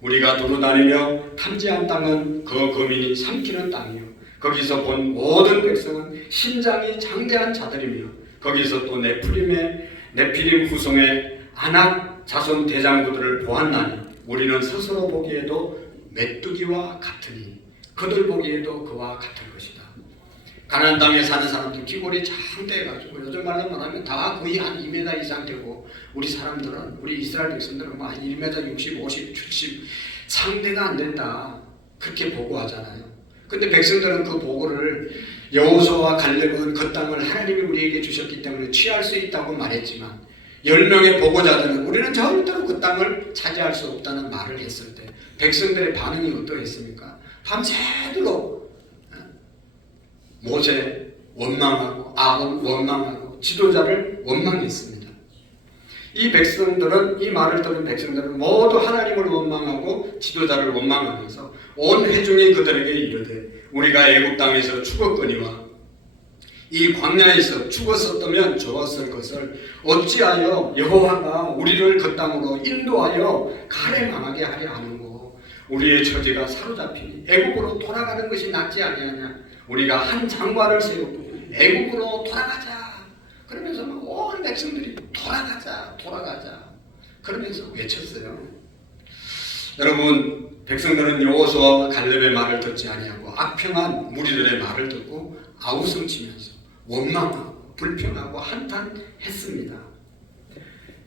우리가 두루다니며 탐지한 땅은 그 거민이 삼키는 땅이요 거기서 본 모든 백성은 신장이 장대한 자들이며 거기서 또 네피림 후손의 아낙 자손 대장부들을 보았나니 우리는 스스로 보기에도 메뚜기와 같으니 그들 보기에도 그와 같을 것이다. 가나안 땅에 사는 사람들 기골이 장대해가지고 요즘 말로 말하면 다 거의 한 2m 이상 되고 우리 사람들은 우리 이스라엘 백성들은 뭐 한 1m 60, 50, 70 상대가 안 된다 그렇게 보고하잖아요. 근데 백성들은 그 보고를 여호수아와 갈렙은 그 땅을 하나님이 우리에게 주셨기 때문에 취할 수 있다고 말했지만 10명의 보고자들은 우리는 절대로 그 땅을 차지할 수 없다는 말을 했을 때 백성들의 반응이 어떠했습니까? 밤새도록 모세 원망하고 아론 원망하고 지도자를 원망했습니다. 이 백성들은 이 말을 들은 백성들은 모두 하나님을 원망하고 지도자를 원망하면서 온 회중이 그들에게 이르되 우리가 애굽 땅에서 죽었거니와 이 광야에서 죽었었다면 좋았을 것을 어찌하여 여호와가 우리를 그 땅으로 인도하여 가래망하게 하려 하는고 우리의 처지가 사로잡히니 애굽으로 돌아가는 것이 낫지 아니하냐. 우리가 한 장관을 세우고 애굽으로 돌아가자 그러면서 막 온 백성들이 돌아가자 그러면서 외쳤어요. 여러분 백성들은 여호수아와 갈렙의 말을 듣지 아니하고 악평한 무리들의 말을 듣고 아우성치면서 원망하고 불평하고 한탄했습니다.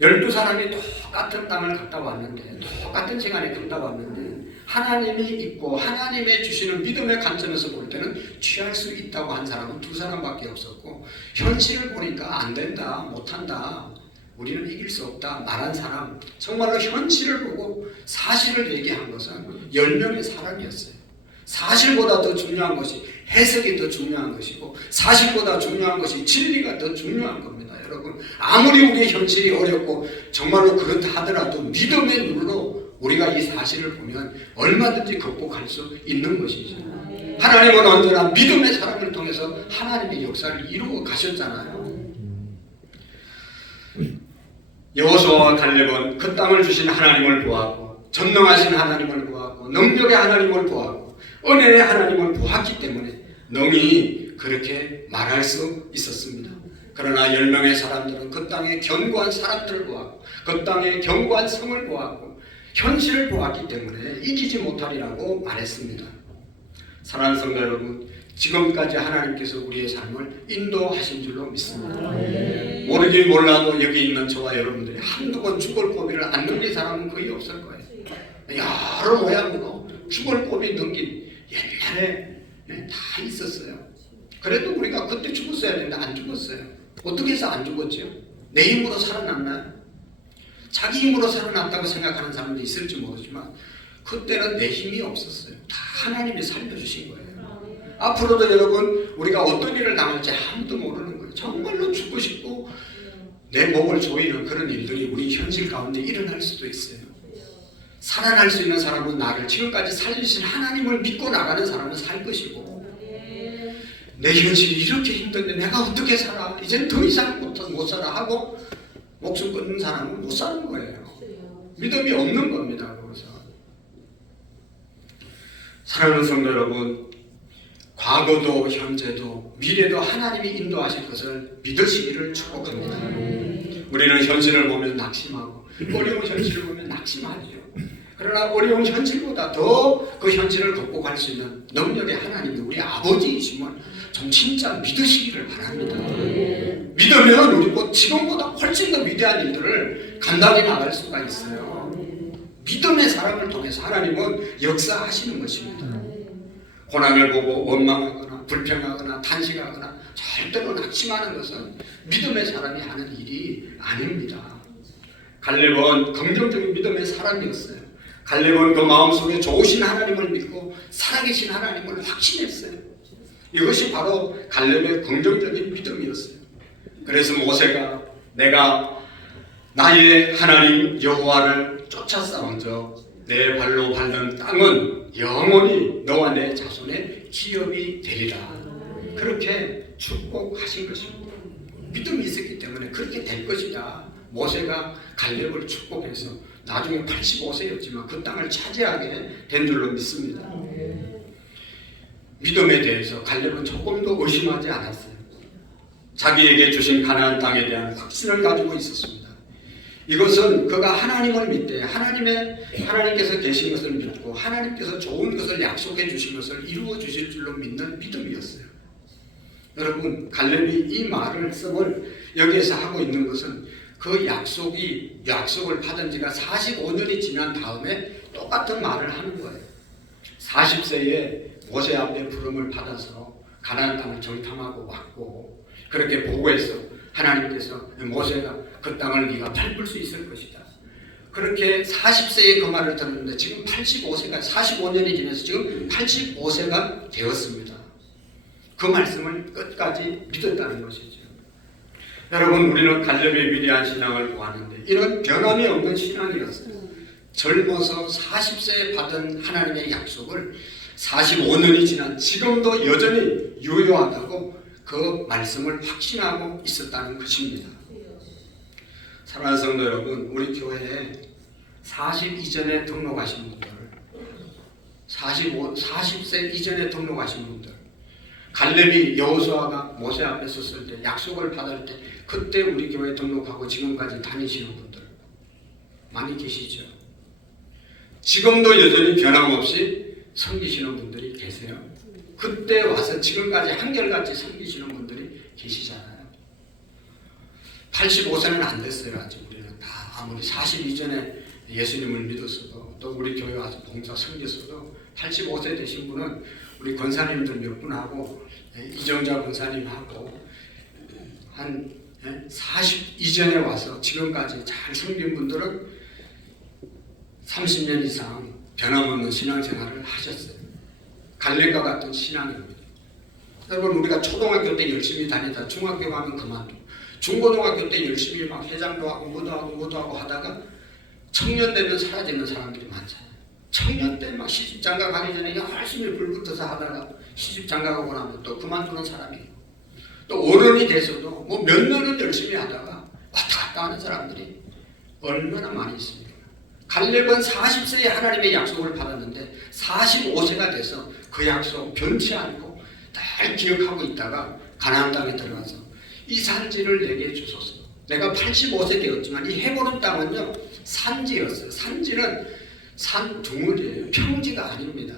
12사람이 똑같은 땅을 갔다 왔는데 똑같은 시간에 갔다 왔는데 하나님이 있고 하나님의 주시는 믿음의 관점에서 볼 때는 취할 수 있다고 한 사람은 2사람밖에 없었고 현실을 보니까 안 된다 못한다 우리는 이길 수 없다 말한 사람 정말로 현실을 보고 사실을 얘기한 것은 10명의 사람이었어요. 사실보다 더 중요한 것이 해석이 더 중요한 것이고 사실보다 중요한 것이 진리가 더 중요한 겁니다. 여러분 아무리 우리의 현실이 어렵고 정말로 그렇다 하더라도 믿음의 눈으로 우리가 이 사실을 보면 얼마든지 극복할 수 있는 것이죠. 하나님은 언제나 믿음의 사람을 통해서 하나님의 역사를 이루어 가셨잖아요. 여호수아와 갈렙은 그 땅을 주신 하나님을 보았고 전능하신 하나님을 보았고 능력의 하나님을 보았고 은혜의 하나님을 보았기 때문에 능히 그렇게 말할 수 있었습니다. 그러나 10명의 사람들은 그 땅에 견고한 사람들을 보았고 그 땅에 견고한 성을 보았고 현실을 보았기 때문에 이기지 못하리라고 말했습니다. 사랑하는 성도 여러분 지금까지 하나님께서 우리의 삶을 인도하신 줄로 믿습니다. 모르긴 몰라도 여기 있는 저와 여러분들이 한두 번 죽을 고비를 안 넘긴 사람은 거의 없을 거예요. 여러 모양으로 죽을 고비 넘긴 옛날에 다 있었어요. 그래도 우리가 그때 죽었어야 되는데 안 죽었어요. 어떻게 해서 안 죽었죠? 내 힘으로 살아났나요? 자기 힘으로 살아났다고 생각하는 사람도 있을지 모르지만 그때는 내 힘이 없었어요. 다 하나님이 살려주신 거예요. 앞으로도 여러분 우리가 어떤 일을 당할지 아무도 모르는 거예요. 정말로 죽고 싶고 내 목을 조이는 그런 일들이 우리 현실 가운데 일어날 수도 있어요. 살아날 수 있는 사람은 나를 지금까지 살리신 하나님을 믿고 나가는 사람은 살 것이고 내 현실이 이렇게 힘든데 내가 어떻게 살아? 이젠 더 이상 못 살아 하고 목숨 끊는 사람은 못 사는 거예요. 믿음이 없는 겁니다. 그래서 사랑하는 성도 여러분, 과거도 현재도 미래도 하나님이 인도하실 것을 믿으시기를 축복합니다. 우리는 현실을 보면 낙심하고 어려운 현실을 보면 낙심하죠. 그러나 어려운 현실보다 더 그 현실을 극복할 수 있는 능력의 하나님이 우리 아버지이심을 좀 진짜 믿으시기를 바랍니다. 믿으면 우리 뭐 지금보다 훨씬 더 위대한 일들을 감당해 나갈 수가 있어요. 믿음의 사람을 통해서 하나님은 역사하시는 것입니다. 고난을 보고 원망하거나 불평하거나 탄식하거나 절대로 낙심하는 것은 믿음의 사람이 하는 일이 아닙니다. 갈렙은 긍정적인 믿음의 사람이었어요. 갈렙은 그 마음속에 좋으신 하나님을 믿고 살아계신 하나님을 확신했어요. 이것이 바로 갈렙의 긍정적인 믿음이었어요. 그래서 모세가 내가 나의 하나님 여호와를 쫓아 싸운 적 내 발로 밟는 땅은 영원히 너와 내 자손의 기업이 되리라. 그렇게 축복하신 것입니다. 믿음이 있었기 때문에 그렇게 될 것이다. 모세가 갈렙을 축복해서 나중에 85세였지만 그 땅을 차지하게 된 줄로 믿습니다. 믿음에 대해서 갈렙은 조금도 의심하지 않았어요. 자기에게 주신 가나안 땅에 대한 확신을 가지고 있었습니다. 이것은 그가 하나님을 믿되 하나님께서 계신 것을 믿고 하나님께서 좋은 것을 약속해 주신 것을 이루어 주실 줄로 믿는 믿음이었어요. 여러분, 갈렙이 이 말씀을 여기에서 하고 있는 것은 그 약속을 받은 지가 45년이 지난 다음에 똑같은 말을 하는 거예요. 40세에 모세 앞에 부름을 받아서 가나안 땅을 정탐하고 왔고 그렇게 보고해서 하나님께서 모세가 그 땅을 네가 밟을 수 있을 것이다. 그렇게 40세에 그 말을 들었는데 지금 85세가 45년이 지나서 지금 85세가 되었습니다. 그 말씀을 끝까지 믿었다는 것이죠. 여러분, 우리는 갈렙의 위대한 신앙을 보았는데 이런 변함이 없는 신앙이었어요. 젊어서 40세에 받은 하나님의 약속을 45년이 지난 지금도 여전히 유효하다고 그 말씀을 확신하고 있었다는 것입니다. 사랑하는 성도 여러분, 우리 교회에 40 이전에 등록하신 분들, 40세 이전에 등록하신 분들, 갈렙이 여호수아가 모세 앞에 섰을 때 약속을 받을 때 그때 우리 교회에 등록하고 지금까지 다니시는 분들 많이 계시죠. 지금도 여전히 변함없이 섬기시는 분들이 계세요. 그때 와서 지금까지 한결같이 섬기시는 분들이 계시잖아요. 85세는 안 됐어요. 아직 우리는 다 아무리 40 이전에 예수님을 믿었어도 또 우리 교회 와서 봉사 섬겼어도 85세 되신 분은 우리 권사님들 몇 분하고 이정자 권사님하고 한 40 이전에 와서 지금까지 잘 섬긴 분들은 30년 이상 변함없는 신앙생활을 하셨어요. 갈렙과 같은 신앙입니다. 여러분, 우리가 초등학교 때 열심히 다니다 중학교 가면 그만두고 중고등학교 때 열심히 막 회장도 하고 뭐도 하고 하다가 청년 되면 사라지는 사람들이 많잖아요. 청년 때 막 시집장가 가기 전에 열심히 불붙어서 하다가 시집장가가고 나면 또 그만두는 사람이 있고 또 어른이 돼서도 뭐 몇 년을 열심히 하다가 왔다 갔다 하는 사람들이 얼마나 많이 있습니까? 갈렙은 40세에 하나님의 약속을 받았는데 45세가 돼서 그 약속 변치 않고 늘 기억하고 있다가 가나안 땅에 들어가서 이 산지를 내게 주소서. 내가 85세 되었지만 이 헤브론 땅은요 산지였어요. 산지는 산 둥울이에요. 평지가 아닙니다.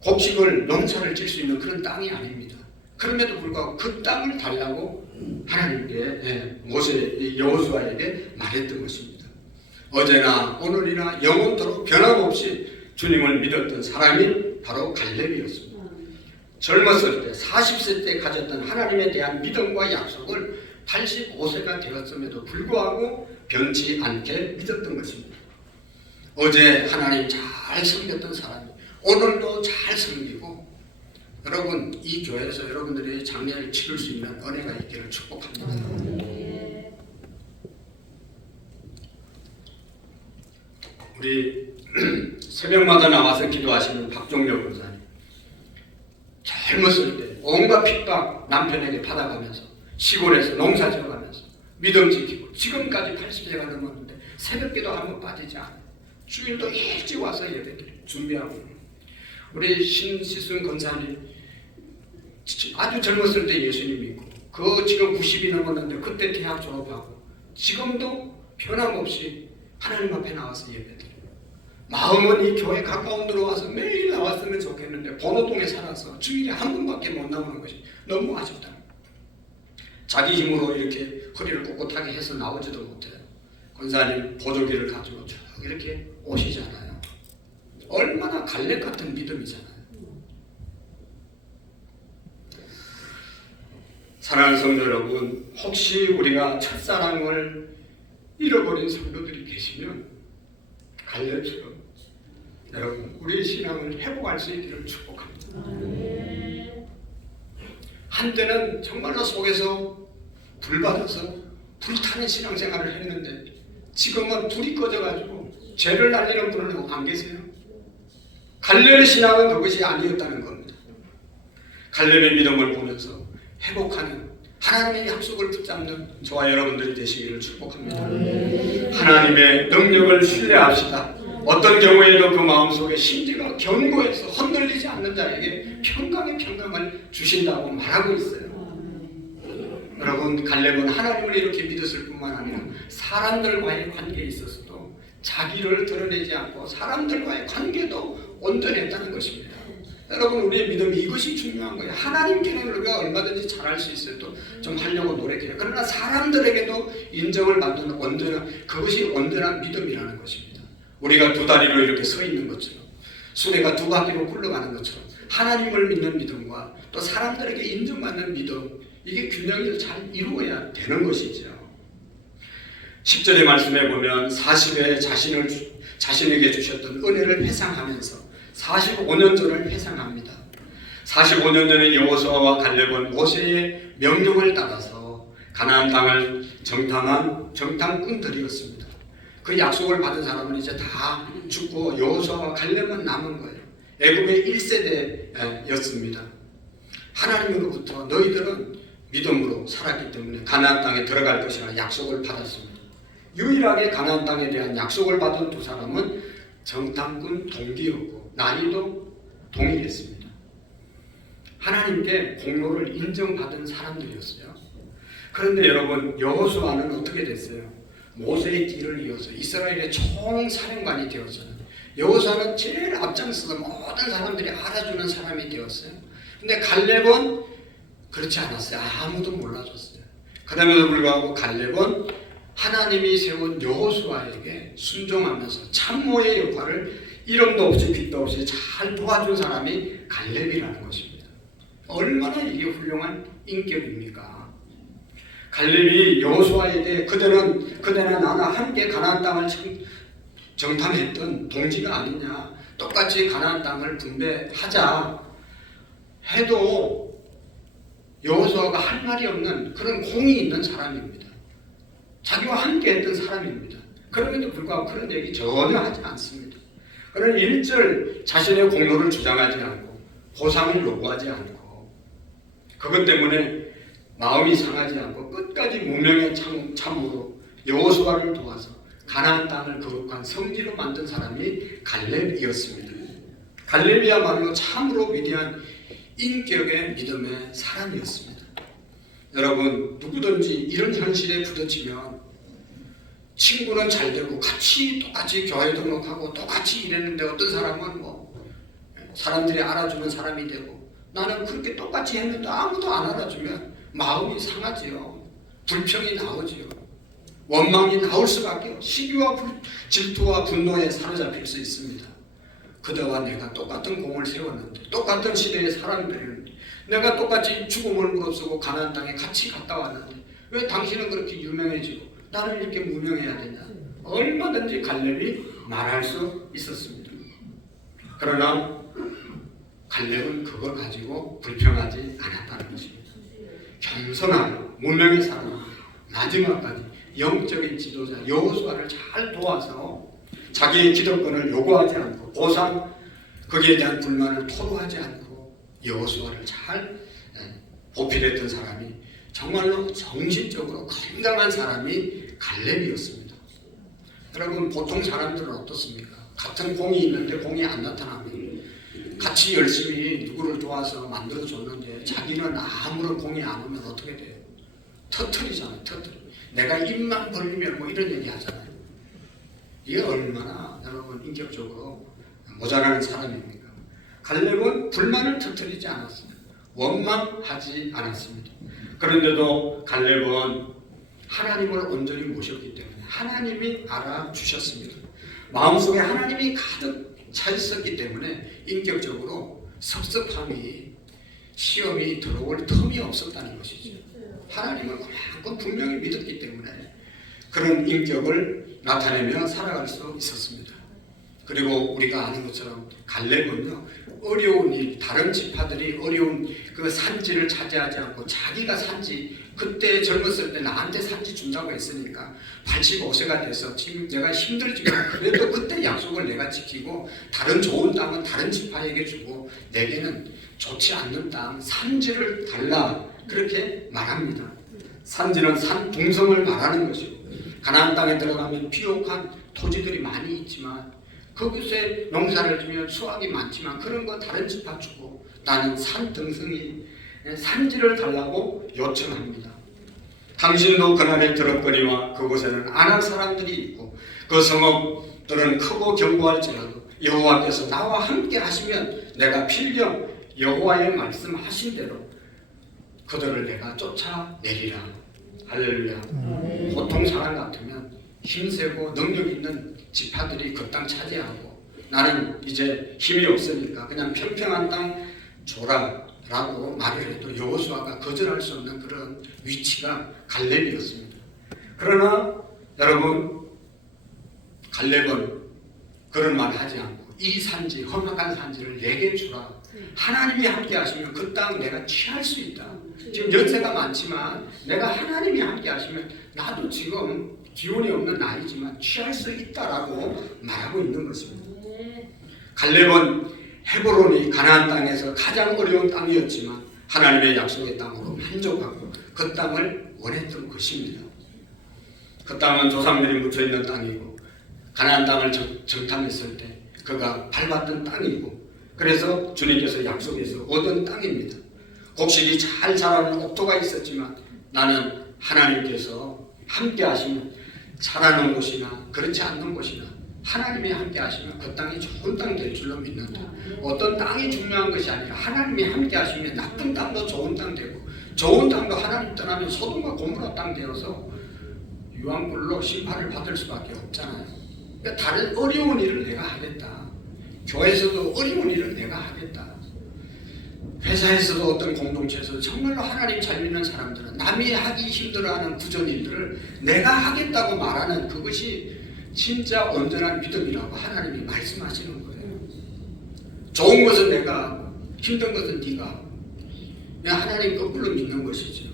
곡식을 농사를 질 수 있는 그런 땅이 아닙니다. 그럼에도 불구하고 그 땅을 달라고 하나님께 모세 여호수아에게 말했던 것입니다. 어제나 오늘이나 영원토록 변함없이 주님을 믿었던 사람이 바로 갈렙이었습니다. 젊었을 때 40세 때 가졌던 하나님에 대한 믿음과 약속을 85세가 되었음에도 불구하고 변치 않게 믿었던 것입니다. 어제 하나님 잘 섬겼던 사람이 오늘도 잘 섬기고, 여러분 이 교회에서 여러분들이 장례를 치를 수 있는 은혜가 있기를 축복합니다. 우리 새벽마다 나와서 기도하시는 박종렬 권사님, 젊었을 때 온갖 핍박 남편에게 받아가면서 시골에서 농사 지어가면서 믿음 지키고 지금까지 80세가 넘었는데 새벽기도 한번 빠지지 않아요. 주일도 일찍 와서 예배드리고 준비하고. 우리 신시순 권사님 아주 젊었을 때 예수님 믿고 그 지금 90이 넘었는데 그때 대학 졸업하고 지금도 변함없이 하나님 앞에 나와서 예배드려요. 마음은 이 교회 가까운 데로 와서 매일 나왔으면 좋겠는데 번호동에 살아서 주일에 한 번밖에 못 나오는 것이 너무 아쉽다. 자기 힘으로 이렇게 허리를 꼿꼿하게 해서 나오지도 못해요. 권사님 보조기를 가지고 쭉 이렇게 오시잖아요. 얼마나 갈렙 같은 믿음이잖아요. 사랑하는 성도 여러분, 혹시 우리가 첫사랑을 잃어버린 성도들이 계시면 갈렙처럼 여러분 우리의 신앙을 회복할 수 있기를 축복합니다. 한때는 정말로 속에서 불받아서 불타는 신앙생활을 했는데 지금은 불이 꺼져가지고 죄를 날리는 분은 안 계세요. 갈렙의 신앙은 그것이 아니었다는 겁니다. 갈렙의 믿음을 보면서 회복하는, 하나님의 약속을 붙잡는 저와 여러분들이 되시기를 축복합니다. 하나님의 능력을 신뢰합시다. 어떤 경우에도 그 마음속에 심지가 견고해서 흔들리지 않는 자에게 평강의 평강을 주신다고 말하고 있어요. 여러분, 갈렙은 하나님을 이렇게 믿었을 뿐만 아니라 사람들과의 관계에 있어서도 자기를 드러내지 않고 사람들과의 관계도 온전했다는 것입니다. 여러분, 우리의 믿음이 이것이 중요한 거예요. 하나님께는 우리가 얼마든지 잘할 수 있어요. 또 좀 하려고 노력해요. 그러나 사람들에게도 인정을 받는 온전한, 그것이 온전한 믿음이라는 것입니다. 우리가 두 다리로 이렇게 서 있는 것처럼, 수레가 두 바퀴로 굴러가는 것처럼 하나님을 믿는 믿음과 또 사람들에게 인정받는 믿음, 이게 균형을 잘 이루어야 되는 것이죠. 10절의 말씀에 보면 40에 자신에게 주셨던 은혜를 회상하면서 45년 전을 회상합니다. 45년 전에 여호수아와 갈렙은 모세의 명령을 따라서 가나안 땅을 정탐한 정탐꾼들이었습니다. 그 약속을 받은 사람은 이제 다 죽고 여호수아와 갈렙만 남은 거예요. 애굽의 1세대였습니다. 하나님으로부터 너희들은 믿음으로 살았기 때문에 가나안 땅에 들어갈 것이라는 약속을 받았습니다. 유일하게 가나안 땅에 대한 약속을 받은 두 사람은 정탐꾼 동기였고 나이도 동일했습니다. 하나님께 공로를 인정받은 사람들이었어요. 그런데 여러분, 여호수아는 어떻게 됐어요? 모세의 뒤를 이어서 이스라엘의 총사령관이 되었어요. 여호수아는 제일 앞장서서 모든 사람들이 알아주는 사람이 되었어요. 근데 갈렙은 그렇지 않았어요. 아무도 몰라줬어요. 그럼에도 불구하고 갈렙은 하나님이 세운 여호수아에게 순종하면서 참모의 역할을 이름도 없이 빛도 없이 잘 도와준 사람이 갈렙이라는 것입니다. 얼마나 이게 훌륭한 인격입니까? 갈렙이 여호수아에게 그대나 나나 함께 가나안 땅을 정탐했던 동지가 아니냐, 똑같이 가나안 땅을 분배하자 해도 여호수아가 할 말이 없는 그런 공이 있는 사람입니다. 자기와 함께 했던 사람입니다. 그럼에도 불구하고 그런 얘기 전혀 하지 않습니다. 그런 일절 자신의 공로를 주장하지 않고 보상을 요구하지 않고 그것 때문에 마음이 상하지 않고 끝까지 무명의 참으로 여호수아를 도와서 가나안 땅을 거룩한 성지로 만든 사람이 갈렙이었습니다. 갈렙이야말로 참으로 위대한 인격의 믿음의 사람이었습니다. 여러분, 누구든지 이런 현실에 부딪히면 친구는 잘 되고 같이 똑같이 교회 등록하고 똑같이 일했는데 어떤 사람은 사람들이 알아주는 사람이 되고 나는 그렇게 똑같이 했는데 아무도 안 알아주면 마음이 상하지요. 불평이 나오지요. 원망이 나올 수밖에 없어요. 시기와 질투와 분노에 사로잡힐 수 있습니다. 그대와 내가 똑같은 공을 세웠는데 똑같은 시대의 사람들이었는데 내가 똑같이 죽음을 무릅쓰고 가나안 땅에 같이 갔다 왔는데 왜 당신은 그렇게 유명해지고 나는 이렇게 무명해야 되냐? 얼마든지 갈렙이 말할 수 있었습니다. 그러나 갈렙은 그걸 가지고 불평하지 않았다는 것입니다. 겸손하고 무명의 사람, 마지막까지 영적인 지도자 여호수아를 잘 도와서 자기의 기득권을 요구하지 않고 보상 거기에 대한 불만을 토로하지 않고 여호수아를 잘 보필했던 사람이 정말로 정신적으로 건강한 사람이 갈렙이었습니다. 여러분 보통 사람들은 어떻습니까? 같은 공이 있는데 공이 안 나타나면 같이 열심히 누구를 도와서 만들어줬는데 자기는 아무런 공이 안 오면 어떻게 돼요? 터트리잖아요. 터트리. 내가 입만 벌리면 뭐 이런 얘기 하잖아요. 이게 얼마나 여러분 인격적으로 모자라는 사람입니까? 갈렙은 불만을 터뜨리지 않았습니다. 원망하지 않았습니다. 그런데도 갈렙은 하나님을 온전히 모셨기 때문에 하나님이 알아주셨습니다. 마음속에 하나님이 가득 차 있었기 때문에 인격적으로 섭섭함이 시험이 들어올 틈이 없었다는 것이죠. 하나님을 그만큼 분명히 믿었기 때문에 그런 인격을 나타내며 살아갈 수 있었습니다. 그리고 우리가 아는 것처럼 갈렙은요, 어려운 일, 다른 지파들이 어려운 그 산지를 차지하지 않고 자기가 산지, 그때 젊었을 때 나한테 산지 준다고 했으니까 85세가 돼서 지금 내가 힘들지만 그래도 그때 약속을 내가 지키고 다른 좋은 땅은 다른 지파에게 주고 내게는 좋지 않는 땅, 산지를 달라, 그렇게 말합니다. 산지는 산 동성을 말하는 것이고 가나안 땅에 들어가면 비옥한 토지들이 많이 있지만 그곳에 농사를 지면 수확이 많지만 그런 거 다른 지파 주고 나는 산 등성이 산지를 달라고 요청합니다. 당신도 그날에 들었거니와 그곳에는 아낙 사람들이 있고 그 성읍들은 크고 견고할지라도 여호와께서 나와 함께 하시면 내가 필경 여호와의 말씀하신 대로 그들을 내가 쫓아내리라. 할렐루야. 보통 사람 같으면 힘세고 능력 있는 지파들이 그 땅 차지하고 나는 이제 힘이 없으니까 그냥 평평한 땅 줘라 라고 말을 해도 여호수아가 거절할 수 없는 그런 위치가 갈렙이었습니다. 그러나 여러분 갈렙은 그런 말을 하지 않고 이 산지, 험악한 산지를 내게 주라. 하나님이 함께 하시면 그 땅 내가 취할 수 있다. 지금 연세가 많지만 내가 하나님이 함께 하시면 나도 지금 기운이 없는 나이지만 취할 수 있다라고 말하고 있는 것입니다. 갈렙은 헤브론이 가나안 땅에서 가장 어려운 땅이었지만 하나님의 약속의 땅으로 만족하고 그 땅을 원했던 것입니다. 그 땅은 조상들이 묻혀있는 땅이고 가나안 땅을 정탐했을 때 그가 밟았던 땅이고 그래서 주님께서 약속해서 얻은 땅입니다. 곡식이 잘 자라는 옥토가 있었지만 나는 하나님께서 함께 하시면 자라는 곳이나 그렇지 않는 곳이나 하나님이 함께 하시면 그 땅이 좋은 땅 될 줄로 믿는다. 어떤 땅이 중요한 것이 아니라 하나님이 함께 하시면 나쁜 땅도 좋은 땅 되고 좋은 땅도 하나님 떠나면 소돔과 고모라 땅 되어서 유황불로 심판을 받을 수밖에 없잖아요. 그러니까 다른 어려운 일을 내가 하겠다. 교회에서도 어려운 일을 내가 하겠다. 회사에서도 어떤 공동체에서 정말로 하나님 잘 믿는 사람들은 남이 하기 힘들어하는 구전 일들을 내가 하겠다고 말하는 그것이 진짜 온전한 믿음이라고 하나님이 말씀하시는 거예요. 좋은 것은 내가 하고 힘든 것은 네가 하고 그냥 하나님 거꾸로 믿는 것이죠.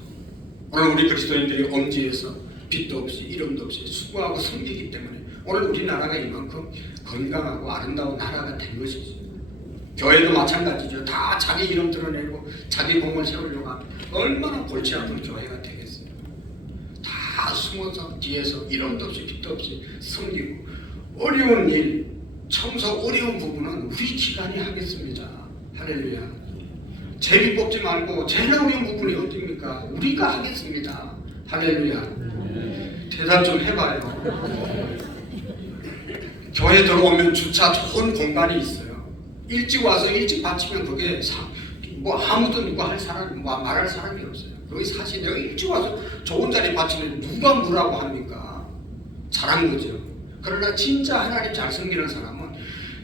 오늘 우리 그리스도인들이 엄지에서 빛도 없이 이름도 없이 수고하고 섬기기 때문에 오늘 우리나라가 이만큼 건강하고 아름다운 나라가 된 것이죠. 교회도 마찬가지죠. 다 자기 이름 드러내고 자기 공을 세우려고 하면 얼마나 골치 아픈 교회가 되겠어요. 다 숨어서 뒤에서 이름도 없이 빛도 없이 섬기고 어려운 일, 청소 어려운 부분은 우리 기관이 하겠습니다. 할렐루야. 제비 뽑지 말고 제일 어려운 부분이 어딥니까? 우리가 하겠습니다. 할렐루야. 대답 좀 해봐요. 교회 들어오면 주차 좋은 공간이 있어요. 일찍 와서 일찍 바치면 그게 뭐 아무도 누가 할 사람, 뭐 말할 사람이 없어요. 거기 사실 내가 일찍 와서 좋은 자리 바치면 누가 뭐라고 합니까? 잘한 거죠. 그러나 진짜 하나님 잘 섬기는 사람은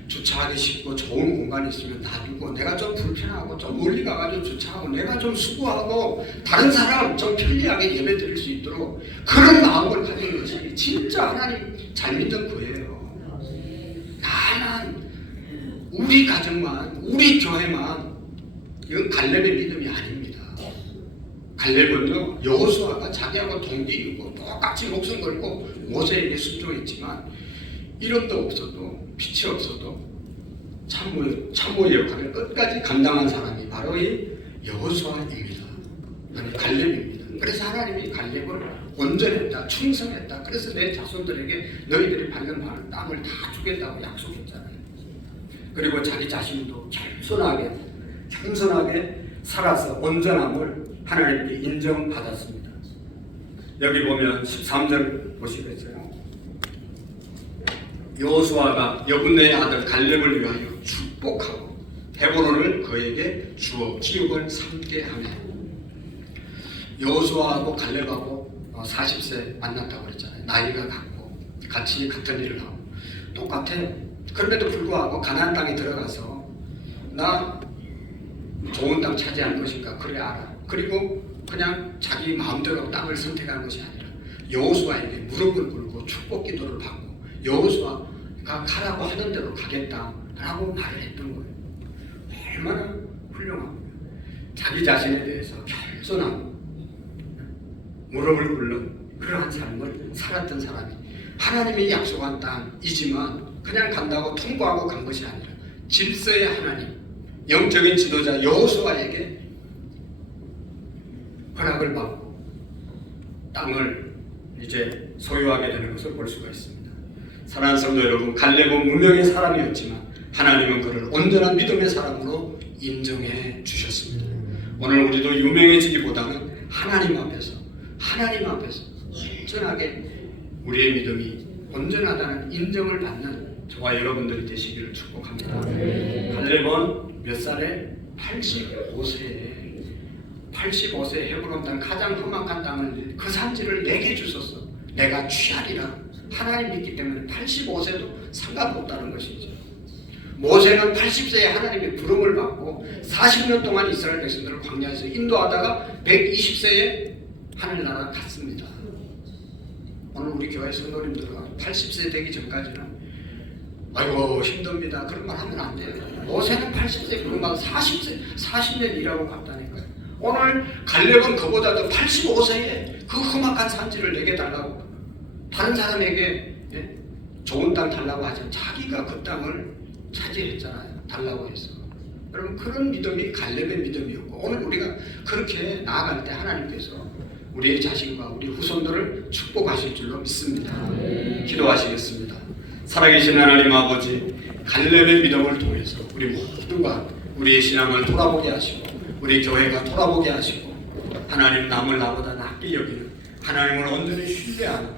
주차하기 쉽고 좋은 공간이 있으면 놔두고 내가 좀 불편하고 좀 멀리 가가지고 주차하고 내가 좀 수고하고 다른 사람 좀 편리하게 예배 드릴 수 있도록 것이고 그런 마음을 가진 것이 진짜 하나님 잘 믿는 거예요. 나는 우리 가정만, 우리 교회만, 이건 갈렙의 믿음이 아닙니다. 갈렙은요, 여호수아가 자기하고 동기이고 똑같이 목숨 걸고 모세에게 순종했지만 이름도 없어도 빛이 없어도 참모의 역할을 끝까지 감당한 사람이 바로 이 여호수아입니다. 아니 갈렙입니다. 그래서 하나님이 갈렙을 온전했다, 충성했다. 그래서 내 자손들에게 너희들이 밟는 땅을 다 주겠다고 약속했잖아요. 그리고 자기 자신도 겸손하게 살아서 온전함을 하나님께 인정받았습니다. 여기 보면 13절 보시겠어요? 여호수아가 여분네의 아들 갈렙을 위하여 축복하고 헤브론을 그에게 주어 기업을 삼게 하네. 여호수아하고 갈렙하고 40세 만났다고 그랬잖아요. 나이가 같고 같이 같은 일을 하고 똑같아요. 그럼에도 불구하고 가나안 땅에 들어가서 나 좋은 땅 차지할 것인가 그래 알아. 그리고 그냥 자기 마음대로 땅을 선택한 것이 아니라 여호수아에게 무릎을 꿇고 축복 기도를 받고 여호수아가 가라고 하는 대로 가겠다라고 말을 했던 거예요. 얼마나 훌륭하고요. 자기 자신에 대해서 겸손하고 무릎을 꿇는 그러한 삶을 살았던 사람이 하나님이 약속한 땅이지만 그냥 간다고 통보하고 간 것이 아니라 질서의 하나님, 영적인 지도자 여호수아에게 허락을 받고 땅을 이제 소유하게 되는 것을 볼 수가 있습니다. 사랑하는 성도 여러분, 갈렙은 무명의 사람이었지만 하나님은 그를 온전한 믿음의 사람으로 인정해 주셨습니다. 오늘 우리도 유명해지기보다는 하나님 앞에서 온전하게 우리의 믿음이 온전하다는 인정을 받는 저와 여러분들이 되시기를 축복합니다. 갈렙은 몇 살에? 85세에 헤브론 땅 가장 험악한 땅을 그 산지를 내게 주소서. 내가 취하리라. 하나님 믿기 때문에 85세도 상관없다는 것이죠. 모세는 80세에 하나님의 부름을 받고 40년 동안 이스라엘 백성들을 광야에서 인도하다가 120세에 하늘나라 갔습니다. 오늘 우리 교회 성도님들은 80세 되기 전까지는 아이고 힘듭니다 그런 말 하면 안 돼요. 모세는 80세 부름받아 40년 일하고 갔다니까요. 오늘 갈렙은 그보다도 85세에 그 험악한 산지를 내게 달라고 다른 사람에게 좋은 땅 달라고 하지 않고 자기가 그 땅을 차지했잖아요. 달라고 해서. 여러분 그런 믿음이 갈렙의 믿음이었고 오늘 우리가 그렇게 나아갈 때 하나님께서 우리의 자신과 우리 후손들을 축복하실 줄로 믿습니다. 기도하시겠습니다. 살아계신 하나님 아버지, 갈렙의 믿음을 통해서 우리 모두가 우리의 신앙을 돌아보게 하시고 우리 교회가 돌아보게 하시고 하나님 남을 나보다 낫게 여기는 하나님을 온전히 신뢰하는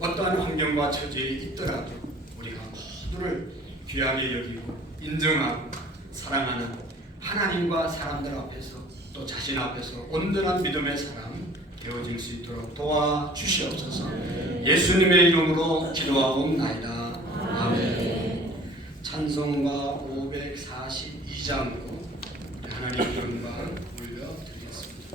어떠한 환경과 처지에 있더라도 우리가 모두를 귀하게 여기고 인정하고 사랑하는 하나님과 사람들 앞에서 또 자신 앞에서 온전한 믿음의 사람 되어질 수 있도록 도와주시옵소서. 예수님의 이름으로 기도하옵나이다. 아멘. 찬송가 542장으로 하나님의 영광 올려드리겠습니다.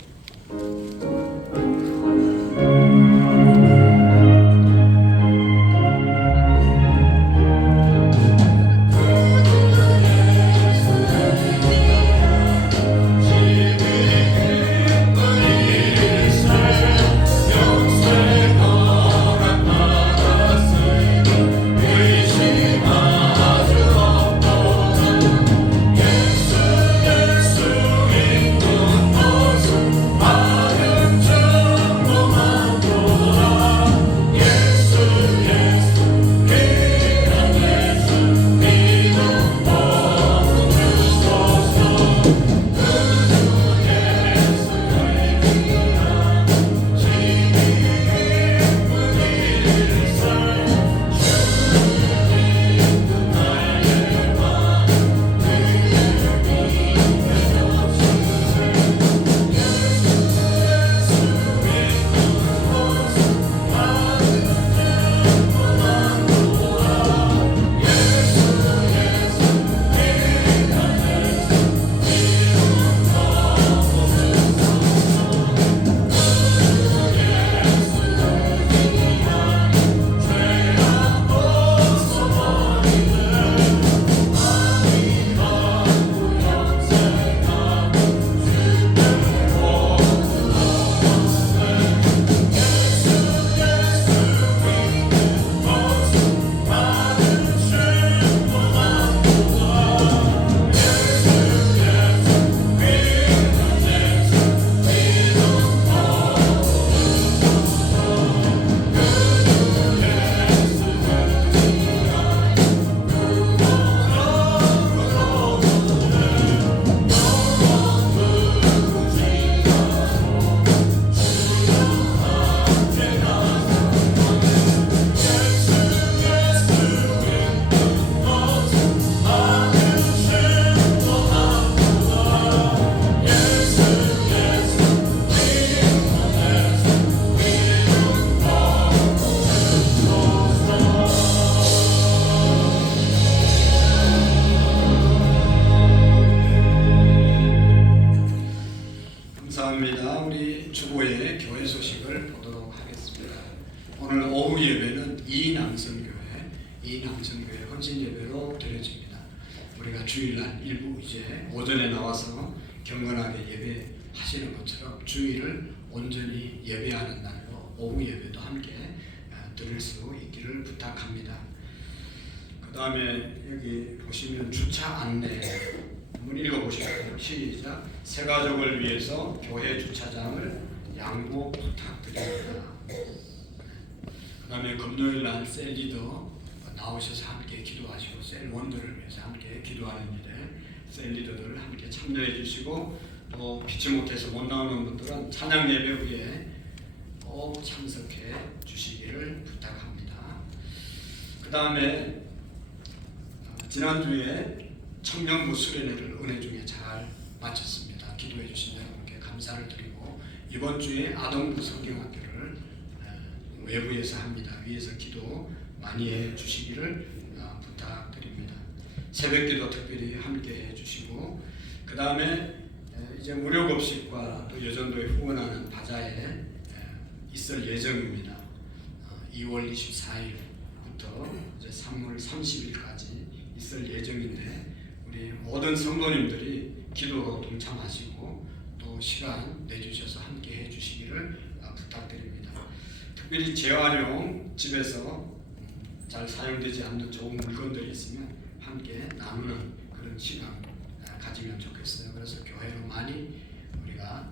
예수 인도 예배를 보도록 하겠습니다. 오늘 오후 예배는 이남성교회 헌신 예배로 드려집니다. 우리가 주일날 일부 이제 오전에 나와서 경건하게 예배하시는 것처럼 주일을 온전히 예배하는 날로 오후 예배도 함께 드릴 수 있기를 부탁합니다. 그 다음에 여기 보시면 주차 안내 한번 읽어보실까요? 시작. 새 가족을 위해서 교회 주차장을 양보 부탁드립니다. 그 다음에 금요일 날 셀리더 나오셔서 함께 기도하시고 셀원들을 위해서 함께 기도하는 일에 셀리더들을 함께 참여해 주시고 또 피치 못해서 못 나오는 분들은 찬양 예배 후에 꼭 참석해 주시기를 부탁합니다. 그 다음에 지난주에 청년부 수련회를 은혜 중에 잘 마쳤습니다. 기도해 주신 여러분께 감사를 드리고 이번 주에 아동부 성경학교를 외부에서 합니다. 위에서 기도 많이 해 주시기를 부탁드립니다. 새벽기도 특별히 함께 해 주시고 그 다음에 이제 무료급식과 또 여전도에 후원하는 바자에 있을 예정입니다. 2월 24일부터 이제 3월 30일까지 있을 예정인데 우리 모든 성도님들이 기도로 동참하시고 또 시간 내주셔서 함께 해주시기를 부탁드립니다. 특별히 재활용 집에서 잘 사용되지 않는 좋은 물건들이 있으면 함께 나누는 그런 시간 가지면 좋겠어요. 그래서 교회로 많이 우리가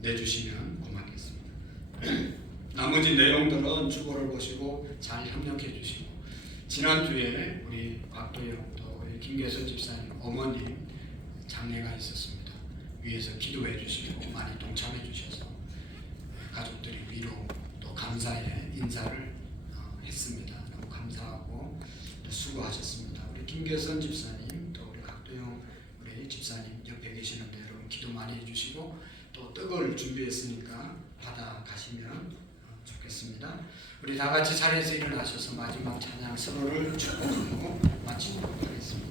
내주시면 고맙겠습니다. 나머지 내용들은 주보를 보시고 잘 협력해 주시고 지난주에 우리 곽도영 또 김계선 집사님 어머님 장례가 있었습니다. 위에서 기도해 주시고 많이 동참해 주셔서 가족들이 위로 또 감사의 인사를 했습니다. 너무 감사하고 또 수고하셨습니다. 우리 김계선 집사님 또 우리 곽도영 우리 집사님 옆에 계시는데 여러분 기도 많이 해주시고 또 떡을 준비했으니까 받아 가시면 좋겠습니다. 우리 다 같이 자리에서 일어나셔서 마지막 찬양 서로를 축복하고 마치도록 하겠습니다.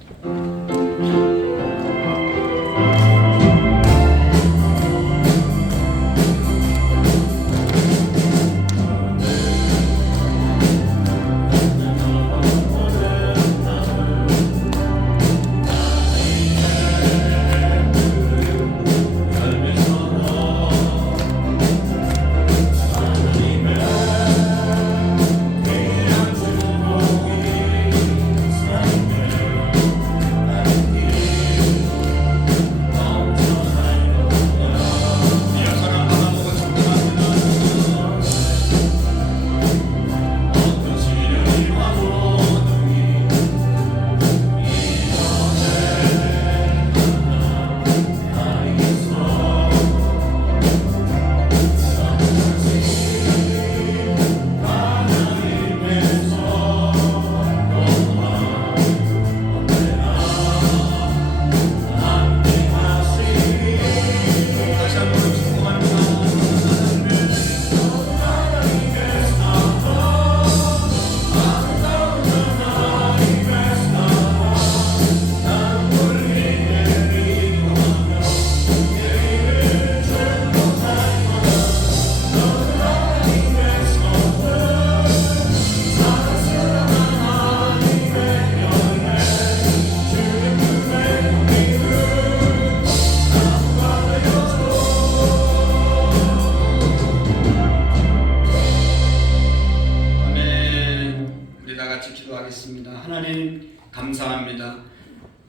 하나님 감사합니다.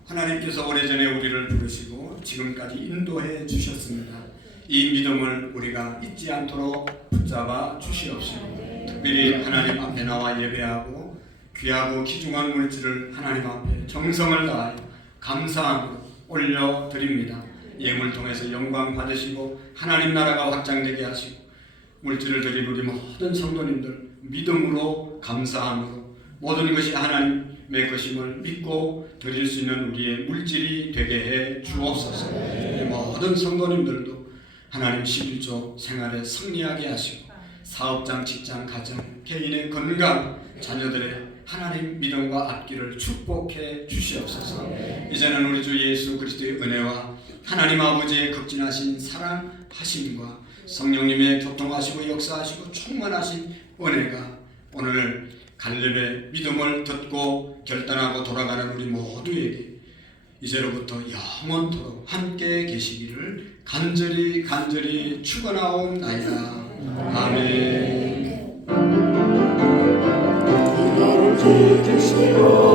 하나님께서 오래전에 우리를 부르시고 지금까지 인도해 주셨습니다. 이 믿음을 우리가 잊지 않도록 붙잡아 주시옵시고 특별히 하나님 앞에 나와 예배하고 귀하고 귀중한 물질을 하나님 앞에 정성을 다하여 감사함으로 올려드립니다. 예물 통해서 영광 받으시고 하나님 나라가 확장되게 하시고 물질을 드린 우리 모든 성도님들 믿음으로 감사함으로 모든 것이 하나님의 것임을 믿고 드릴 수 있는 우리의 물질이 되게 해 주옵소서. 모든 성도님들도 하나님 11조 생활에 승리하게 하시고 사업장, 직장, 가정, 개인의 건강, 자녀들의 하나님 믿음과 앞길을 축복해 주시옵소서. 이제는 우리 주 예수 그리스도의 은혜와 하나님 아버지의 극진하신 사랑하심과 성령님의 교통하시고 역사하시고 충만하신 은혜가 오늘 갈렙의 믿음을 듣고 결단하고 돌아가는 우리 모두에게 이제로부터 영원토록 함께 계시기를 간절히 축원하옵나이다. 아멘. 나를 지키시고